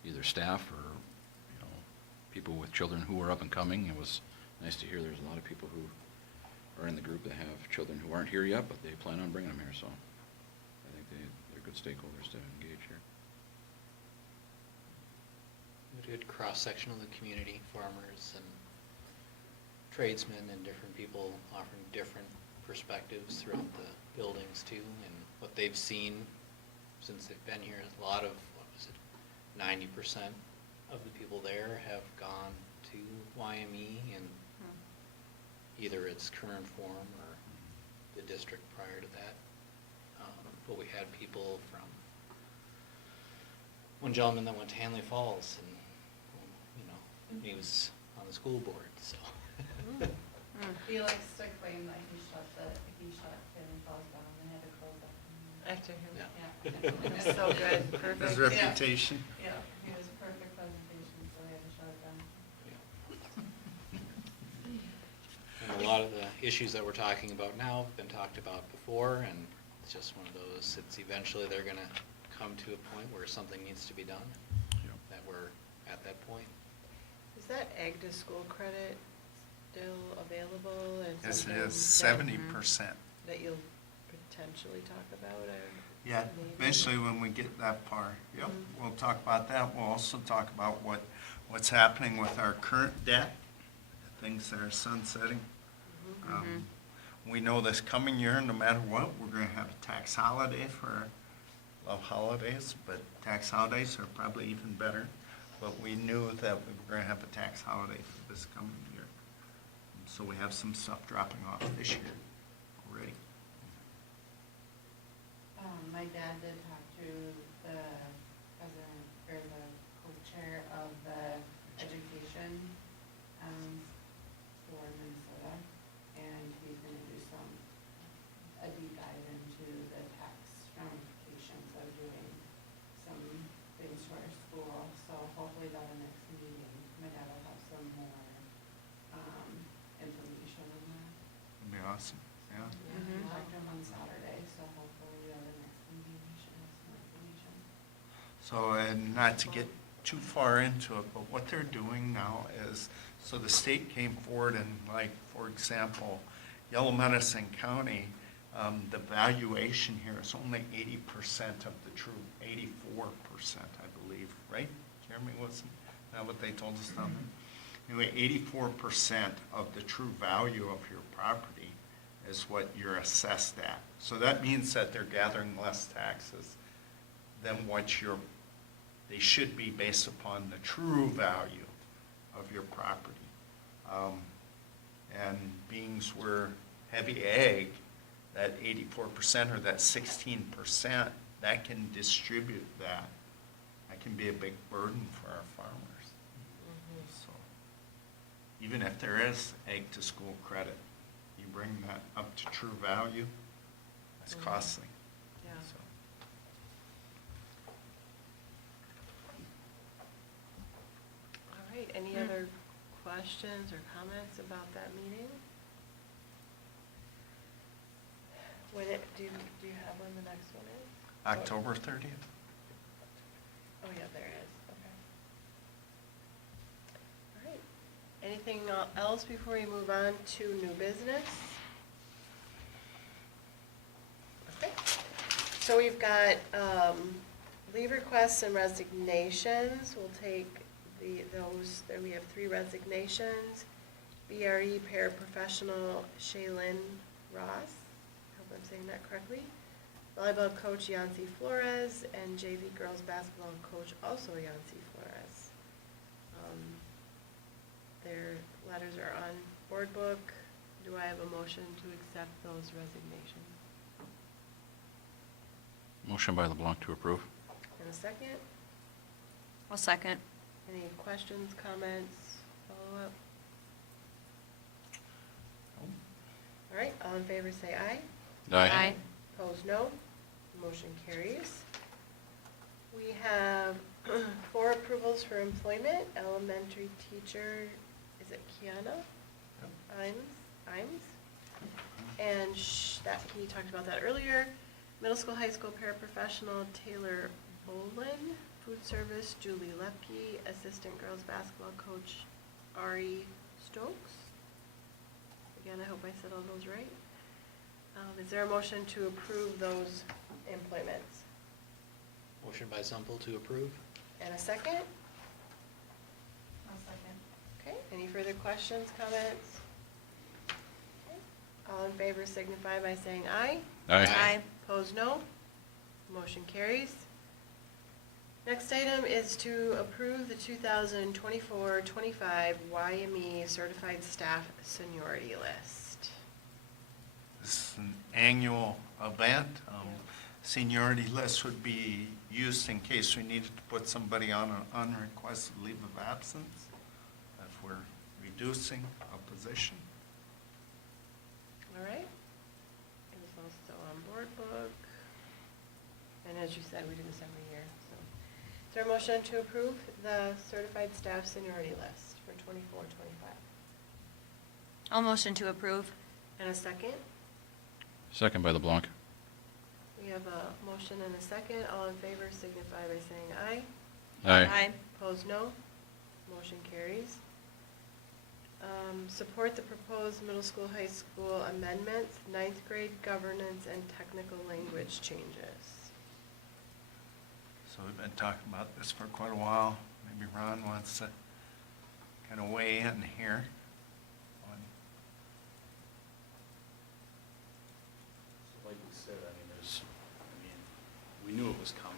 either staff or, you know, people with children who were up and coming. It was nice to hear there's a lot of people who are in the group that have children who aren't here yet, but they plan on bringing them here, so I think they're good stakeholders to engage here. A good cross-section of the community, farmers and tradesmen and different people offering different perspectives throughout the buildings too, and what they've seen since they've been here. A lot of, 90% of the people there have gone to YME, and either its current form or the district prior to that. But we had people from, one gentleman that went to Hanley Falls, and, you know, he was on the school board, so. He likes to claim that he shut Hanley Falls down and had to close up. After him. Yeah. Yeah. It was so good, perfect. His reputation. Yeah, he was perfect presentation, so we had to shut it down. And a lot of the issues that we're talking about now have been talked about before, and it's just one of those, it's eventually they're gonna come to a point where something needs to be done, that we're at that point. Is that ag to school credit still available and Yes, it something is 70%. that you'll potentially talk about? Or Yeah, maybe? eventually when we get that far, yep, Mhm. we'll talk about that. We'll also talk about what's happening with our current debt, things that are sunsetting. We know this coming year, no matter what, we're gonna have a tax holiday for, love holidays, but tax holidays are probably even better. But we knew that we were gonna have a tax holiday for this coming year. So we have some stuff dropping off this year already. My dad did talk to the president, or the co-chair of the education, for Minnesota, and he's gonna do a deep dive into the tax ramifications of doing some things to our school, so hopefully by the next meeting, my dad will have some more, information on that. It'd be awesome, yeah. Yeah, I talked to him on Saturday, so hopefully by the next meeting, we should have some information. So, and not to get too far into it, but what they're doing now is, so the state came forward and, like, for example, Yellow Medicine County, the valuation here is only 80% of the true, 84%, I believe, right? Jeremy, wasn't that what they told us down there? Anyway, 84% of the true value of your property is what you're assessed at. So that means that they're gathering less taxes than what they should be based upon the true value of your property. And beings were heavy ag, that 84% or that 16%, that can distribute that. That can be a big burden for our farmers. So even if there is ag to school credit, you bring that up to true value, that's costly. Yeah. So. All right, any other questions or comments about that meeting? When it, do you have when the next one is? October 30th? Oh, yeah, there it is, okay. All right. Anything else before we move on to new business? Okay. So we've got leave requests and resignations. We'll take those, there we have 3 resignations. BRE paraprofessional Shaylin Ross, I hope I'm saying that correctly. Volleyball coach Yancy Flores, and JV girls basketball coach also Yancy Flores. Their letters are on board book. Do I have a motion to accept those resignations? Motion by LeBlanc to approve. And a second? I'll second. Any questions, comments, follow-up? All right, all in favor say aye. Aye. Opposed, no. Motion carries. We have 4 approvals for employment. Elementary teacher, is it Kiana? Imes? And that, he talked about that earlier. Middle school, high school paraprofessional Taylor Bolin. Food service Julie Lepke. Assistant girls basketball coach Ari Stokes. Again, I hope I said all those right. Is there a motion to approve those employments? Motion by Zempel to approve. And a second? I'll second. Okay, any further questions, comments? Okay. All in favor signify by saying aye. Aye. Opposed, no. Motion carries. Next item is to approve the 2024-25 YME Certified Staff Seniority List. This is an annual event. Seniority list would be used in case we needed to put somebody on an unrequested leave of absence, if we're reducing a position. All right. It was also on board book. And as you said, we do this every year, so. Is there a motion to approve the certified staff seniority list for 24-25? I'll motion to approve. And a second? Second by LeBlanc. We have a motion and a second. All in favor signify by saying aye. Aye. Opposed, no. Motion carries. Support the proposed middle school, high school amendments, 9th grade governance and technical language changes. So we've been talking about this for quite a while. Maybe Ron wants to kind of weigh in here on. Like we said, we knew it was coming.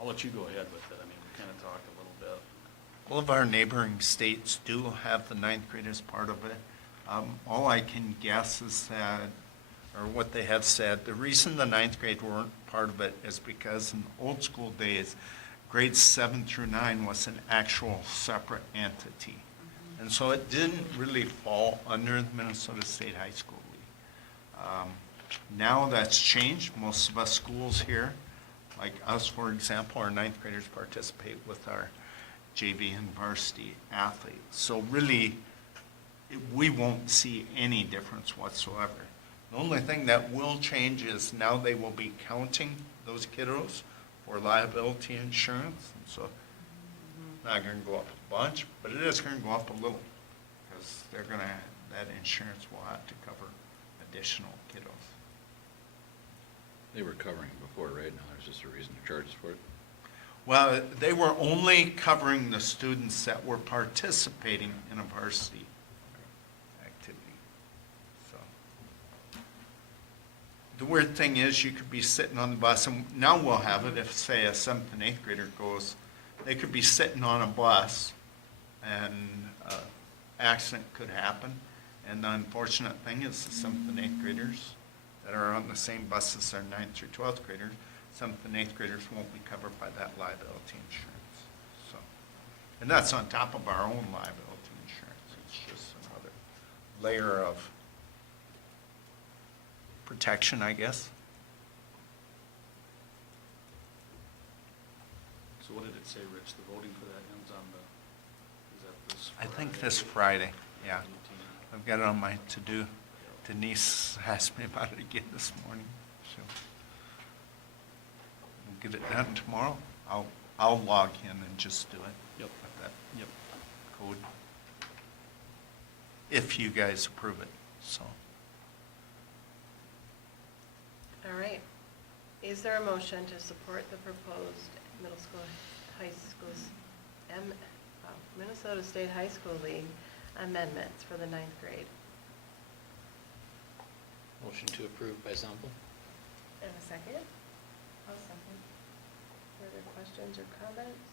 I'll let you go ahead with it. We kind of talked a little bit. All of our neighboring states do have the 9th grade as part of it. All I can guess is that, or what they have said, the reason the 9th grade weren't part of it is because in old school days, grades 7 through 9 was an actual separate entity. And so it didn't really fall under the Minnesota State High School League. Now that's changed. Most of us schools here, like us, for example, our 9th graders participate with our JV and varsity athletes. So really, we won't see any difference whatsoever. The only thing that will change is now they will be counting those kiddos for liability insurance. And so it's not going to go up a bunch, but it is going to go up a little because they're going to, that insurance will have to cover additional kiddos. They were covering it before, right? Now there's just a reason to charge us for it. Well, they were only covering the students that were participating in a varsity activity. So the weird thing is you could be sitting on the bus, and now we'll have it if, say, a 7th and 8th grader goes, they could be sitting on a bus and an accident could happen. And the unfortunate thing is the 7th and 8th graders that are on the same bus as our 9th through 12th graders, 7th and 8th graders won't be covered by that liability insurance. So, and that's on top of our own liability insurance. It's just another layer of protection, I guess. So what did it say, Rich? The voting for that ends on the, is that this I think Friday? this Friday, yeah. 18th. I've got it on my to-do. Denise asked me about it again this morning, so. We'll get it done tomorrow. I'll log in and just do it. Yep. With that Yep. code. If you guys approve it, so. All right. Is there a motion to support the proposed middle school, high schools, Minnesota State High School League amendments for the 9th grade? Motion to approve by Zempel. And a second? I'll second. Further questions or comments?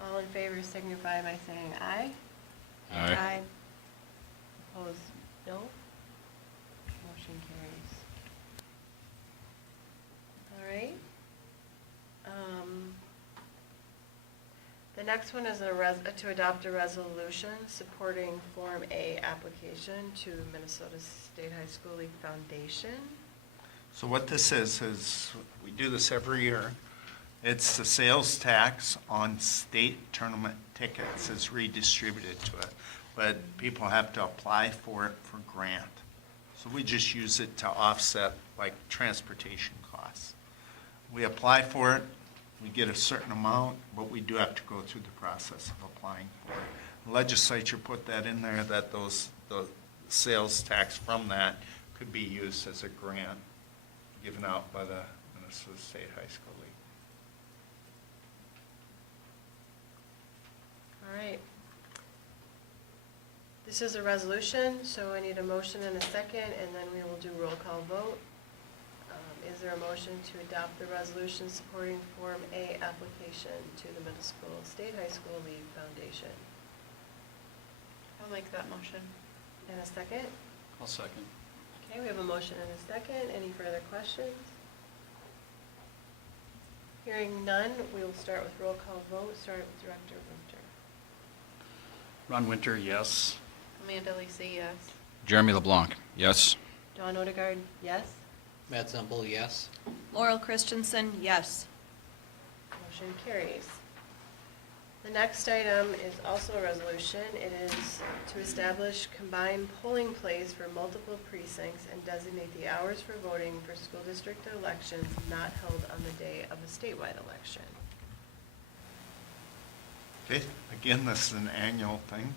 All in favor signify by saying aye. Aye. Opposed, no? Motion carries. All right. The next one is to adopt a resolution supporting Form A application to Minnesota State High School League Foundation. So what this is we do this every year. It's the sales tax on state tournament tickets is redistributed to it, but people have to apply for it for grant. So we just use it to offset like transportation costs. We apply for it, we get a certain amount, but we do have to go through the process of applying for it. The legislature put that in there that the sales tax from that could be used as a grant given out by the Minnesota State High School League. All right. This is a resolution, so I need a motion and a second, and then we will do roll call vote. Is there a motion to adopt the resolution supporting Form A application to the Middle School State High School League Foundation? I'll make that motion. And a second? I'll second. Okay, we have a motion and a second. Any further questions? Hearing none, we will start with roll call vote, start with Director Winter. Ron Winter, yes. Amanda Lisi, yes. Jeremy LeBlanc, yes. Dawn Odegaard, yes. Matt Zempel, yes. Laurel Christensen, yes. Motion carries. The next item is also a resolution. It is to establish combined polling place for multiple precincts and designate the hours for voting for school district elections not held on the day of a statewide election. Okay, again, this is an annual thing.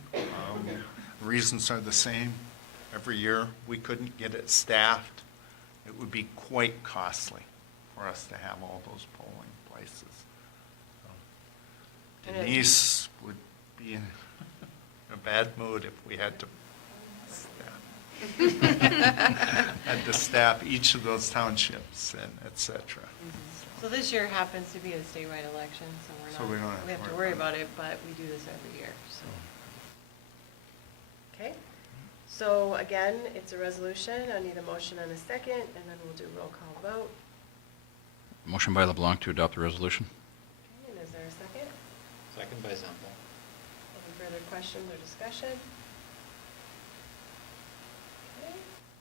Reasons are the same. Every year, we couldn't get it staffed. It would be quite costly for us to have all those polling places. And it- Denise would be in a bad mood if we had to staff each of those townships and et cetera. So this year happens to be a statewide election, so So we don't have we have to worry about it, but we do this every year, so. Okay, so again, it's a resolution. I need a motion and a second, and then we'll do roll call vote. Motion by LeBlanc to adopt the resolution. Okay, and is there a second? Second by Zempel. Any further questions or discussion? Okay,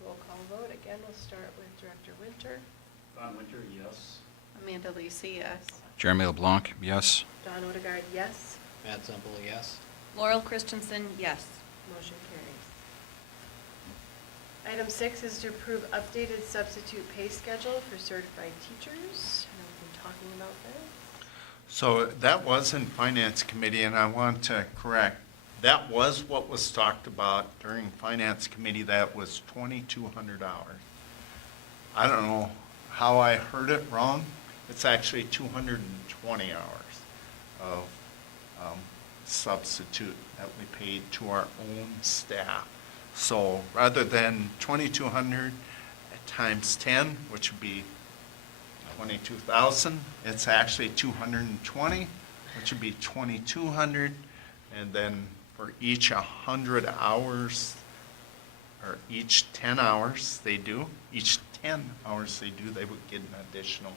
roll call vote. Again, we'll start with Director Winter. Ron Winter, yes. Amanda Lisi, yes. Jeremy LeBlanc, yes. Dawn Odegaard, yes. Matt Zempel, yes. Laurel Christensen, yes. Motion carries. Item 6 is to approve updated substitute pay schedule for certified teachers. I know we've been talking about this. So that was in Finance Committee, and I want to correct, that was what was talked about during Finance Committee, that was 2,200 hours. I don't know how I heard it wrong, it's actually 220 hours of substitute that we paid to our own staff. So rather than 2,200 times 10, which would be 22,000, it's actually 220, which would be 2,200, and then for each 100 hours, or each 10 hours they do, they would get an additional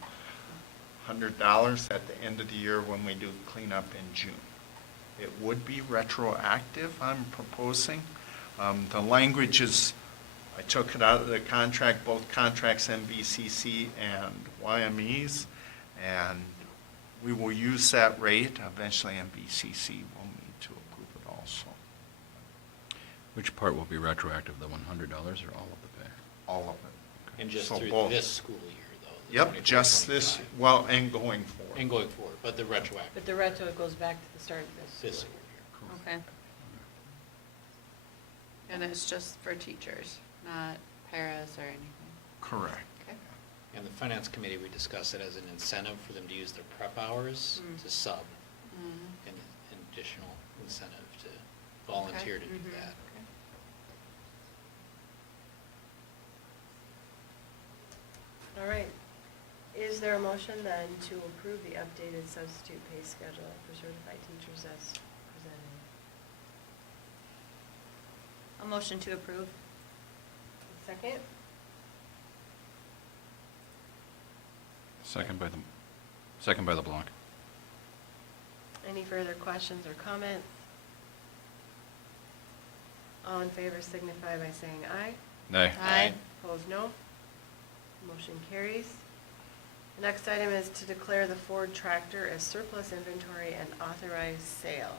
$100 at the end of the year when we do cleanup in June. It would be retroactive, I'm proposing. The language is, I took it out of the contract, both contracts, MVCC and YMEs, And we will use that rate. Eventually, MVCC will need to approve it also, Which part will be retroactive, the $100 or all of the pay? all of it. And just So through both. this school year, though? the Yep, 24, just this, 25. well, and going forward. And going forward, but the retroactive, But the retro goes back to the start of this. this school school year. year. Okay. And it's just for teachers, not paras or anything? Correct. Okay. And the finance committee, we discussed it as an incentive for them to use their prep hours Mm. to sub, Mm. and an additional incentive to volunteer to do Mhm. that. Okay. All right. Is there a motion then to approve the updated substitute pay schedule for certified teachers as presented? A motion to approve? Second? Second by the block. Any further questions or comments? All in favor signify by saying aye. Aye. Aye. Opposed, no. Motion carries. The next item is to declare the Ford tractor as surplus inventory and authorize sale.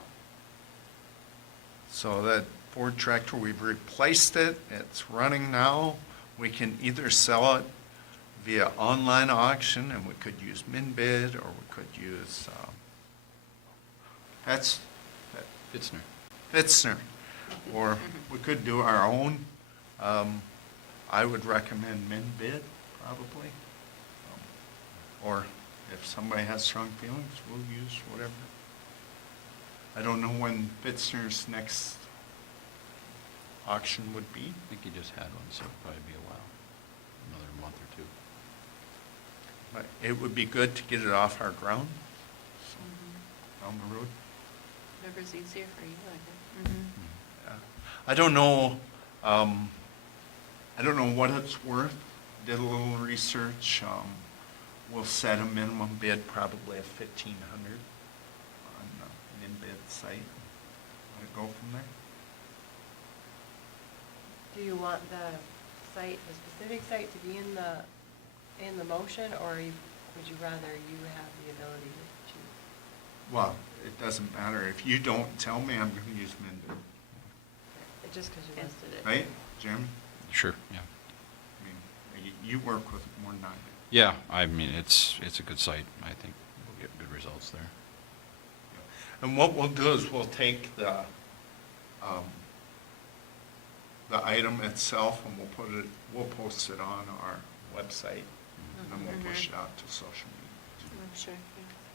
So that Ford tractor, we've replaced it, it's running now. We can either sell it via online auction, and we could use min bid, or we could use, Fitzner. Fitzner, or we could do our own. I would recommend min bid, probably. Or if somebody has strong feelings, we'll use whatever. I don't know when Fitzner's next auction would be. I think he just had one, so it'll probably be a while, another month or two. But it would be good to get it off our ground, so, Mhm. down the road. Whatever's easier for you, I guess. Mhm. Yeah. I don't know, I don't know what it's worth. Did a little research. We'll set a minimum bid probably of 1,500 on the min bid site. Let it go from there. Do you want the site, the specific site to be in the motion, or would you rather you have the ability to choose? Well, it doesn't matter. If you don't tell me, I'm going to use min bid. Just because you listed it. Right, Jim? Sure, yeah. I mean, you work with it more than I do. Yeah, I mean, it's a good site. I think we'll get good results there. And what we'll do is we'll take the item itself and we'll post it on our website, and then we'll push it out to social media. I'm sure.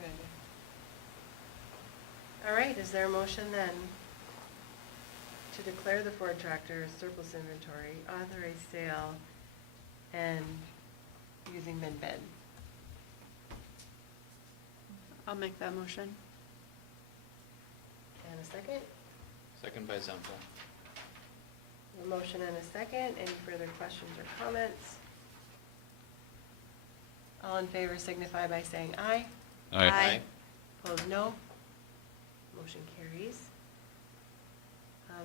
Yeah. All right, is there a motion then to declare the Ford tractor as surplus inventory, authorize sale, and using min bid? I'll make that motion. And a second? Second by Zempel. A motion and a second. Any further questions or comments? All in favor signify by saying aye. Aye. Opposed, no. Motion carries.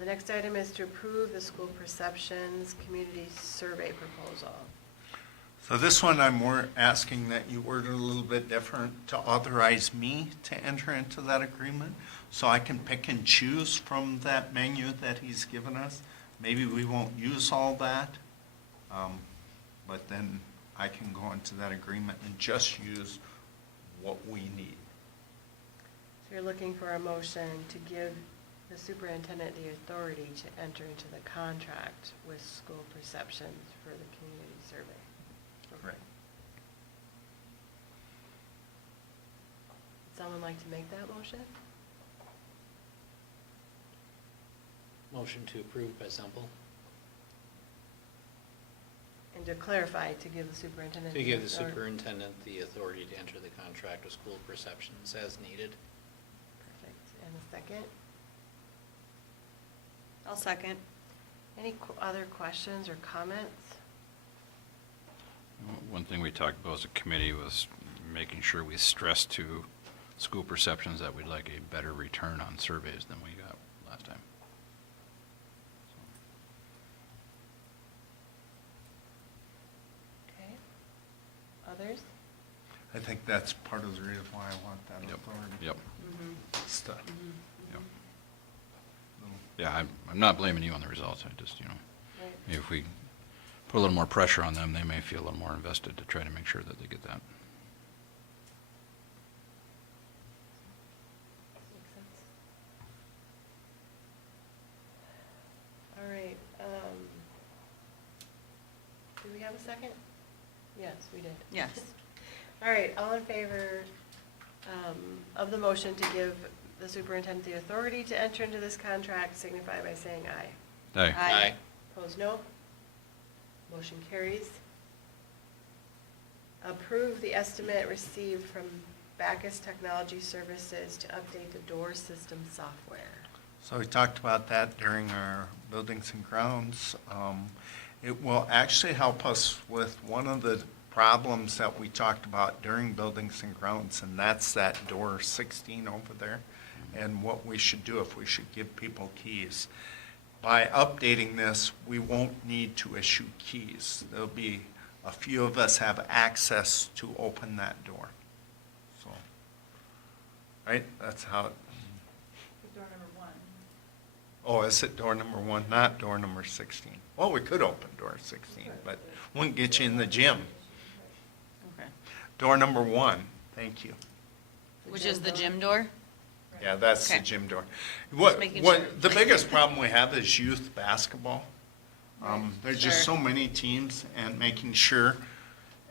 The next item is to approve the school perceptions community survey proposal. So this one, I'm more asking that you word it a little bit different to authorize me to enter into that agreement, so I can pick and choose from that menu that he's given us. Maybe we won't use all that, but then I can go into that agreement and just use what we need. So you're looking for a motion to give the superintendent the authority to enter into the contract with school perceptions for the community survey. Correct. Would someone like to make that motion? Motion to approve by Zempel. And to clarify, to give the superintendent. To give the authority- superintendent the authority to enter the contract with school perceptions as needed. Perfect. And a second? I'll second. Any other questions or comments? One thing we talked about as a committee was making sure we stress to school perceptions that we'd like a better return on surveys than we got last time. Okay. Others? I think that's part of the reason why I want that Yep. authority. Yep, Stuff. yep. Yeah, I'm not blaming you on the results, I just, you know, Right. maybe if we put a little more pressure on them, they may feel a little more invested to try to make sure that they get that. Makes sense. All right, do we have a second? Yes, we did. Yes. All right, all in favor of the motion to give the superintendent the authority to enter into this contract signify by saying aye. Hey, Aye. Opposed, no. Motion carries. Approve the estimate received from Backus Technology Services to update the door system software. So we talked about that during our buildings and grounds. It will actually help us with one of the problems that we talked about during buildings and grounds, and that's that door 16 over there, and what we should do, if we should give people keys. By updating this, we won't need to issue keys. There'll be, a few of us have access to open that door. So, right, that's how it. Door number 1. Oh, is it door number 1, not door number 16? Well, we could open door 16, but wouldn't get you in the gym. Okay. Door number 1, thank you. Which is the gym door? Yeah, that's the Okay. gym door. making sure. The biggest problem we have is youth basketball. There's just Sure. so many teams, and making sure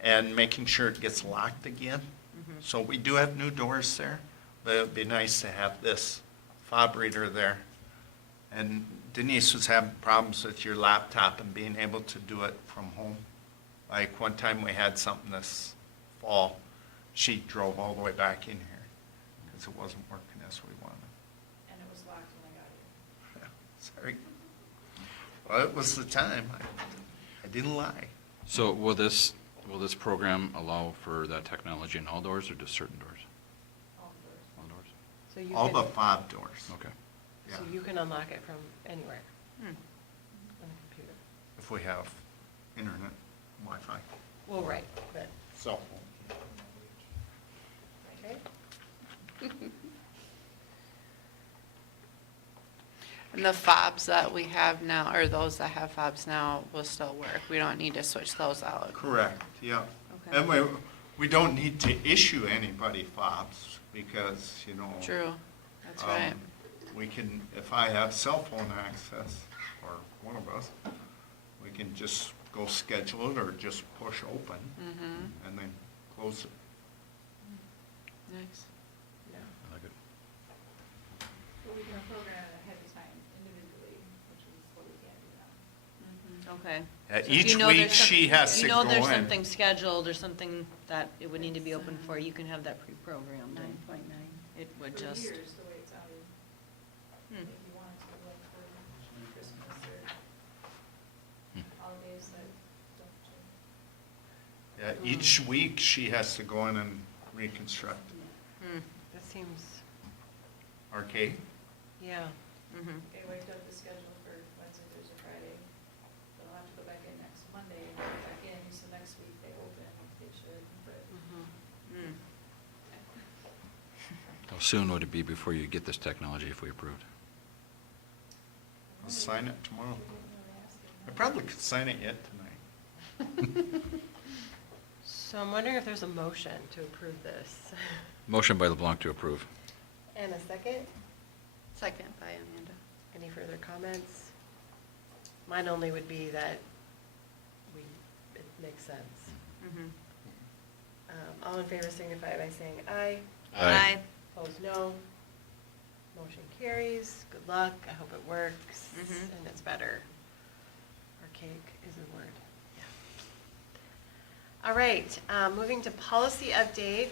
it gets locked again. Mm-hmm. So we do have new doors there, but it'd be nice to have this fob reader there. And Denise was having problems with your laptop and being able to do it from home. Like one time we had something this fall, she drove all the way back in here because it wasn't working as we wanted. And it was locked when I got here. Sorry. Well, it was the time. I didn't lie. so will this program allow for that technology in all doors or just certain doors? All doors. All doors? So you All the can, fob doors. Okay. Yeah, so you can unlock it from anywhere Hmm. on the computer. if we have internet, Wi-Fi, Well, right, but, cell phone. okay. And the fobs that we have now, or those that have fobs now, will still work. We don't need to switch those out. Correct, yeah. Okay. And we don't need to issue anybody fobs because, you know. True, that's right. We can, if I have cell phone access, or one of us, we can just go schedule it or just push open Mm-hmm, and then close it. nice. Yeah. I like it. But we can program it ahead of time individually, which is what we can't do now. Okay. Yeah, So if you each know week there's some- she has to You know go there's in. something scheduled or something that it would need to be open for, you can have that pre-programmed. 9.9. It would For just, years, the way it's out, Hmm. if you wanted to, like for Christmas or Hmm. holidays that don't change. Yeah, each week she has to go in and reconstruct hmm, That seems, arcade. yeah. mm-hmm, Okay, we've got the schedule for Wednesday, Thursday, Friday, but I'll have to go back in next Monday and go back in, so next week they open, they should, but. hmm. How soon would it be before you get this technology if we approved? I'll sign it tomorrow. They didn't really ask me. I probably could sign it yet tonight. So I'm wondering if there's a motion to approve this. Motion by LeBlanc to approve. And a second? Second by Amanda. Any further comments? Mine only would be that it makes sense. Mm-hmm. All in favor signify by saying aye. Aye. Opposed, no. Motion carries. Good luck. I hope it works Mhm. and it's better. Archaic is the word. Yeah. All right, moving to policy updates.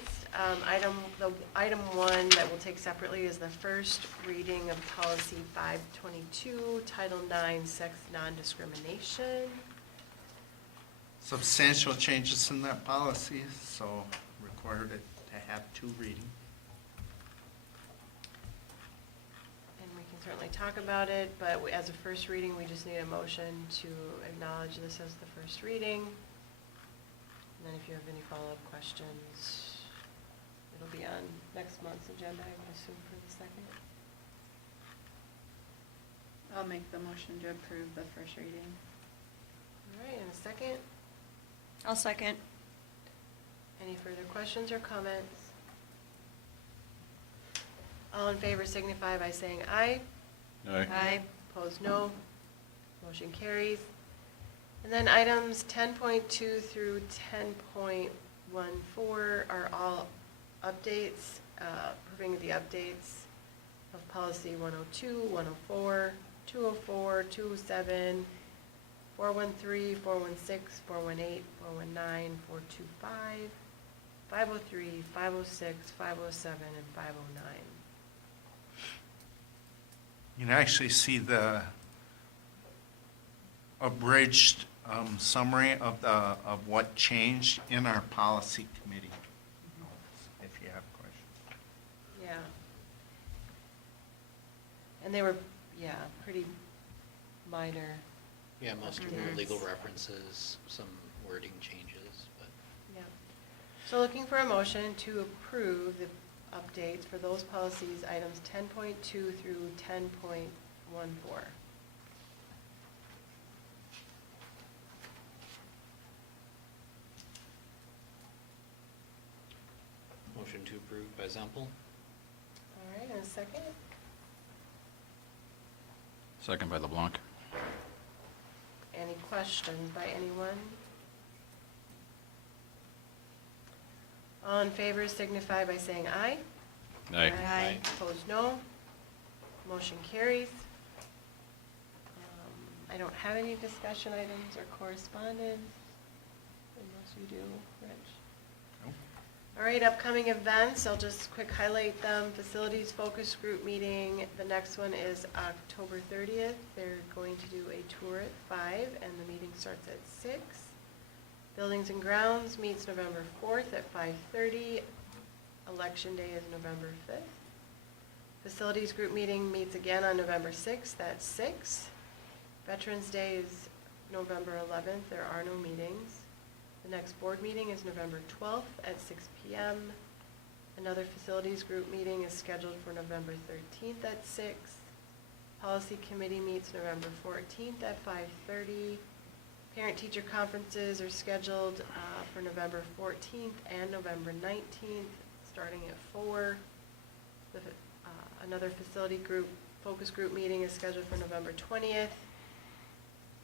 Item one that we'll take separately is the first reading of policy 522, Title IX, sex non-discrimination. Substantial changes in that policy, so required it to have 2 readings. And we can certainly talk about it, but as a first reading, we just need a motion to acknowledge this as the first reading. And then if you have any follow-up questions, It'll be on next month's agenda, I would assume, for the second. I'll make the motion to approve the first reading. All right, and a second. I'll second. Any further questions or comments? All in favor signify by saying aye. Aye. Opposed, no. Motion carries. And then items 10.2 through 10.14 are all updates, approving the updates of policy 102, 104, 204, 207, 413, 416, 418, 419, 425, 503, 506, 507, and 509. You can actually see the abridged summary of what changed in our policy committee, if you have questions. Yeah. And they were, yeah, pretty minor. Yeah, most of them Updates. are legal references, some wording changes, but Yeah. So looking for a motion to approve the updates for those policies, items 10.2 through 10.14. motion to approve by Zempel. All right, and a second? Second by LeBlanc. Any questions by anyone? All in favor signify by saying aye. Aye. Aye. Opposed, no. Motion carries. I don't have any discussion items or correspondence, unless you do, Rich. Nope. All right, upcoming events, I'll just quick highlight them. Facilities Focus Group meeting, the next one is October 30th. They're going to do a tour at 5, and the meeting starts at 6. Buildings and Grounds meets November 4th at 5:30. Election Day is November 5th. Facilities Group meeting meets again on November 6th at 6. Veterans Day is November 11th. There are no meetings. The next board meeting is November 12th at 6 p.m. Another Facilities Group meeting is scheduled for November 13th at 6. Policy Committee meets November 14th at 5:30. Parent-teacher conferences are scheduled for November 14th and November 19th, starting at 4. Another Facility Group, Focus Group meeting is scheduled for November 20th.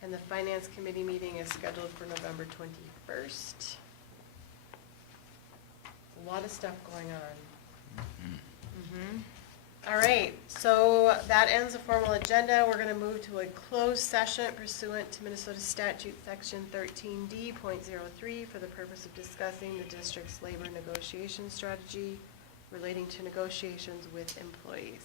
And the Finance Committee meeting is scheduled for November 21st. A lot of stuff going on. Mm-hmm. All right, so that ends the formal agenda. We're going to move to a closed session pursuant to Minnesota Statute Section 13D.03 for the purpose of discussing the district's labor negotiation strategy relating to negotiations with employees.